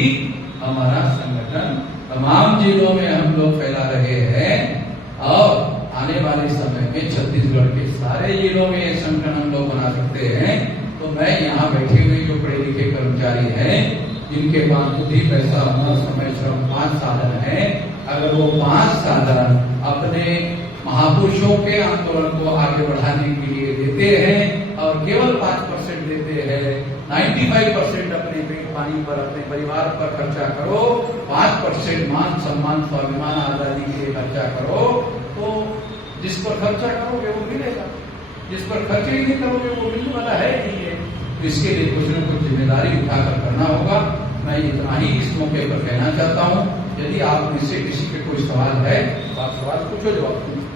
हमारा संगठन तमाम जिलों में हम लोग फैला रहे हैं और आने वाले समय में छत्तीसगढ़ के सारे जिलों में ये संगठन हम लोग बना सकते हैं। तो मैं यहाँ बैठे हुए जो पढ़े लिखे कर्मचारी हैं, जिनके पास बुद्धि, पैसा, हुनर, समय, श्रम 5 साधन है, अगर वो 5 साधन अपने महापुरुषों के आंदोलन को आगे बढ़ाने के लिए देते हैं और केवल 5% देते हैं, 95% अपने पेट पानी पर, अपने परिवार पर खर्चा करो, 5% मान, सम्मान, स्वाभिमान, आजादी के लिए खर्चा करो, तो जिस पर खर्चा करोगे वो मिलेगा, जिस पर खर्च ही नहीं करोगे वो मिलने वाला है नहीं है। इसके लिए कुछ न कुछ जिम्मेदारी उठाकर करना होगा। मैं इतना ही इस मौके पर कहना चाहता हूँ। यदि आप में से किसी के कोई सवाल है तो आप सवाल पूछो, जवाब दूंगा।